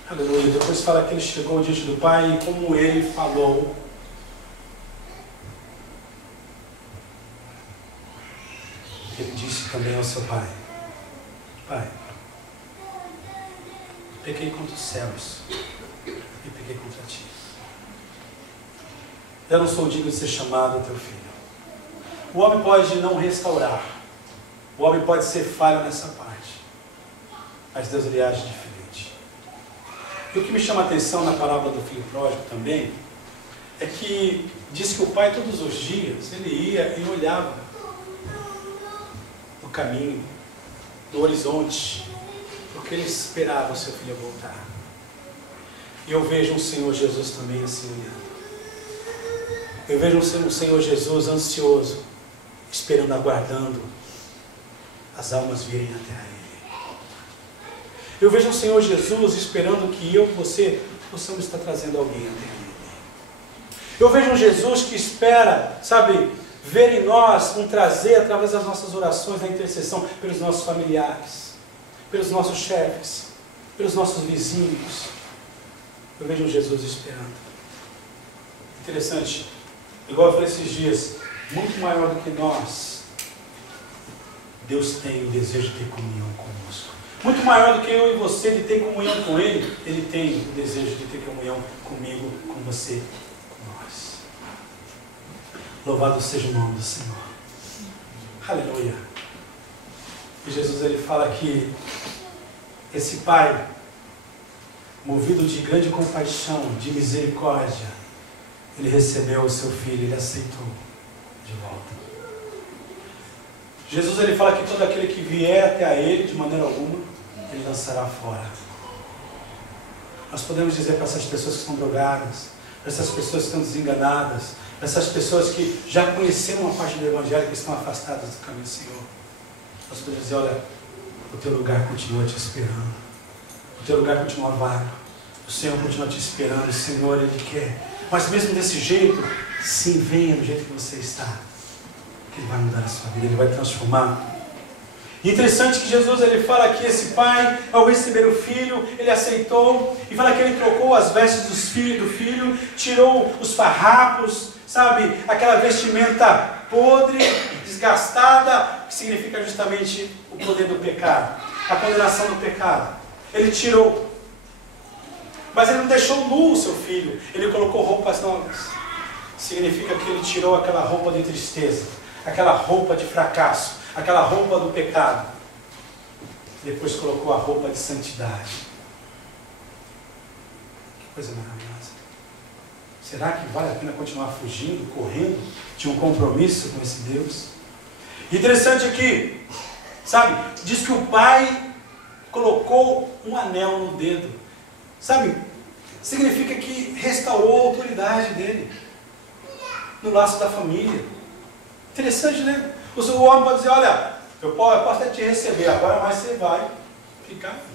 Aleluia. Depois fala que ele chegou diante do pai e como ele falou. Ele disse também ao seu pai: Pai, pequei contra os céus e pequei contra ti. Eu não sou digno de ser chamado teu filho. O homem pode não restaurar. O homem pode ser falho nessa parte. Mas Deus, ele age diferente. E o que me chama a atenção na parábola do filho pródigo também é que diz que o pai todos os dias ele ia e olhava no caminho, no horizonte, porque ele esperava o seu filho voltar. E eu vejo um Senhor Jesus também assim olhando. Eu vejo um Senhor Jesus ansioso, esperando, aguardando as almas virem até a Ele. Eu vejo um Senhor Jesus esperando que eu e você possamos estar trazendo alguém até Ele. Eu vejo um Jesus que espera, sabe, ver em nós um trazer através das nossas orações, da intercessão, pelos nossos familiares, pelos nossos chefes, pelos nossos vizinhos. Eu vejo um Jesus esperando. Interessante, igual eu falei esses dias, muito maior do que nós, Deus tem o desejo de ter comunhão conosco. Muito maior do que eu e você de ter comunhão com Ele, Ele tem o desejo de ter comunhão comigo, com você, com nós. Louvado seja o nome do Senhor. Aleluia. E Jesus, ele fala que esse Pai, movido de grande compaixão, de misericórdia, ele recebeu o seu filho, ele aceitou de volta. Jesus, ele fala que todo aquele que vier até a Ele, de maneira alguma, Ele lançará fora. Nós podemos dizer para essas pessoas que estão drogadas, para essas pessoas que estão desenganadas, para essas pessoas que já conheceram uma parte do Evangelho, que estão afastadas do caminho do Senhor. Nós podemos dizer: olha, o teu lugar continua te esperando, o teu lugar continua vago, o Senhor continua te esperando, o Senhor, Ele quer. Mas mesmo desse jeito, sim, venha do jeito que você está. Ele vai mudar a sua vida, Ele vai transformar. E interessante que Jesus, ele fala que esse pai, ao receber o filho, ele aceitou, e fala que ele trocou as vestes do filho, tirou os farrapos, sabe, aquela vestimenta podre, desgastada, que significa justamente o poder do pecado, a condenação do pecado. Ele tirou, mas ele não deixou nu o seu filho, ele colocou roupas novas. Significa que ele tirou aquela roupa de tristeza, aquela roupa de fracasso, aquela roupa do pecado. Depois colocou a roupa de santidade. Que coisa maravilhosa. Será que vale a pena continuar fugindo, correndo de um compromisso com esse Deus? Interessante aqui, sabe, diz que o pai colocou um anel no dedo. Sabe, significa que restaurou a autoridade dele no laço da família. Interessante, né? O homem pode dizer: olha, eu posso até te receber agora, mas você vai ficar aqui.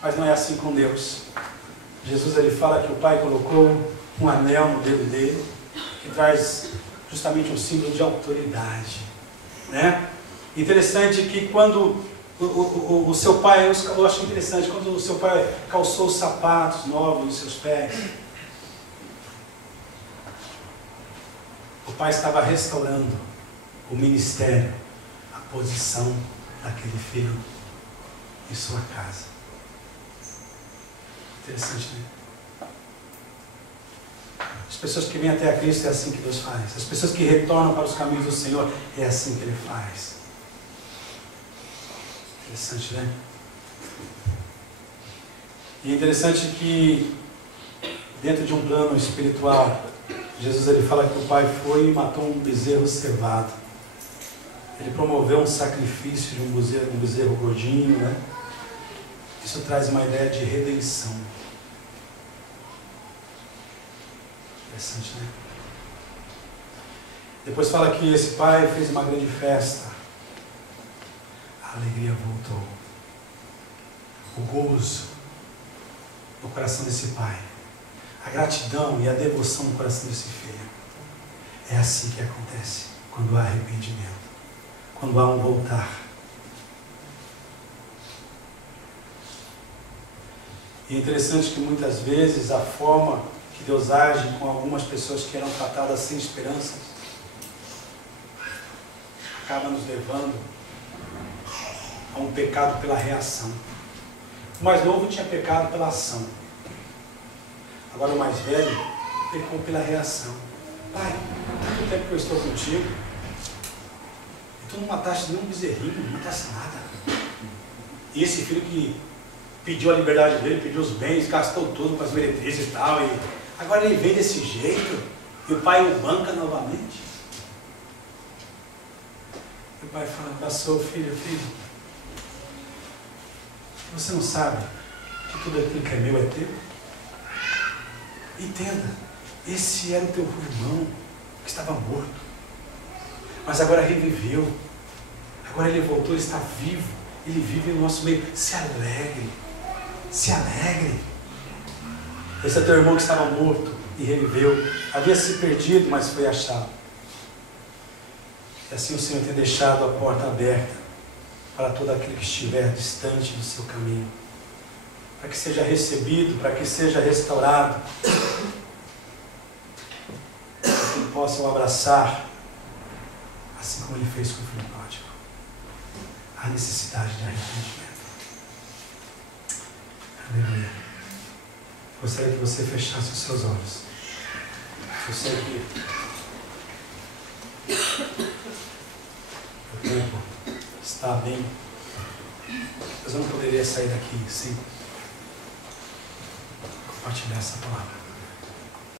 Mas não é assim com Deus. Jesus, ele fala que o pai colocou um anel no dedo dele, que traz justamente um símbolo de autoridade, né? Interessante que quando o seu pai, eu acho interessante, quando o seu pai calçou os sapatos novos nos seus pés, o pai estava restaurando o ministério, a posição daquele filho em sua casa. Interessante, né? As pessoas que vêm até a Cristo é assim que Deus faz. As pessoas que retornam para os caminhos do Senhor é assim que Ele faz. Interessante, né? E é interessante que dentro de um plano espiritual, Jesus ele fala que o Pai foi e matou um bezerro cevado. Ele promoveu um sacrifício de um bezerro gordinho, né? Isso traz uma ideia de redenção. Interessante, né? Depois fala que esse pai fez uma grande festa. A alegria voltou. O gozo no coração desse pai. A gratidão e a devoção no coração desse filho. É assim que acontece quando há arrependimento. Quando há um voltar. E é interessante que muitas vezes a forma que Deus age com algumas pessoas que eram tratadas sem esperança acaba nos levando a um pecado pela reação. O mais novo tinha pecado pela ação. Agora o mais velho pecou pela reação. Pai, tanto tempo que eu estou contigo e tu não mataste nenhum bezerrinho, não mataste nada. E esse filho que pediu a liberdade dele, pediu os bens, gastou tudo com as meretrizes e tal, e agora ele vem desse jeito e o pai o banca novamente. E o pai fala, abraçou o filho, você não sabe que tudo aquilo que é meu é teu? Entenda, esse era o teu irmão que estava morto, mas agora reviveu, agora ele voltou, ele está vivo, ele vive no nosso meio. Se alegre, se alegre. Esse é teu irmão que estava morto e reviveu, havia se perdido, mas foi achado. E assim o Senhor tem deixado a porta aberta para todo aquele que estiver distante do seu caminho, para que seja recebido, para que seja restaurado, para que possa o abraçar, assim como ele fez com o filho pródigo. Há necessidade de arrependimento. Aleluia. Gostaria que você fechasse os seus olhos. Eu sei que o tempo está bem, mas eu não poderia sair daqui sem compartilhar essa palavra.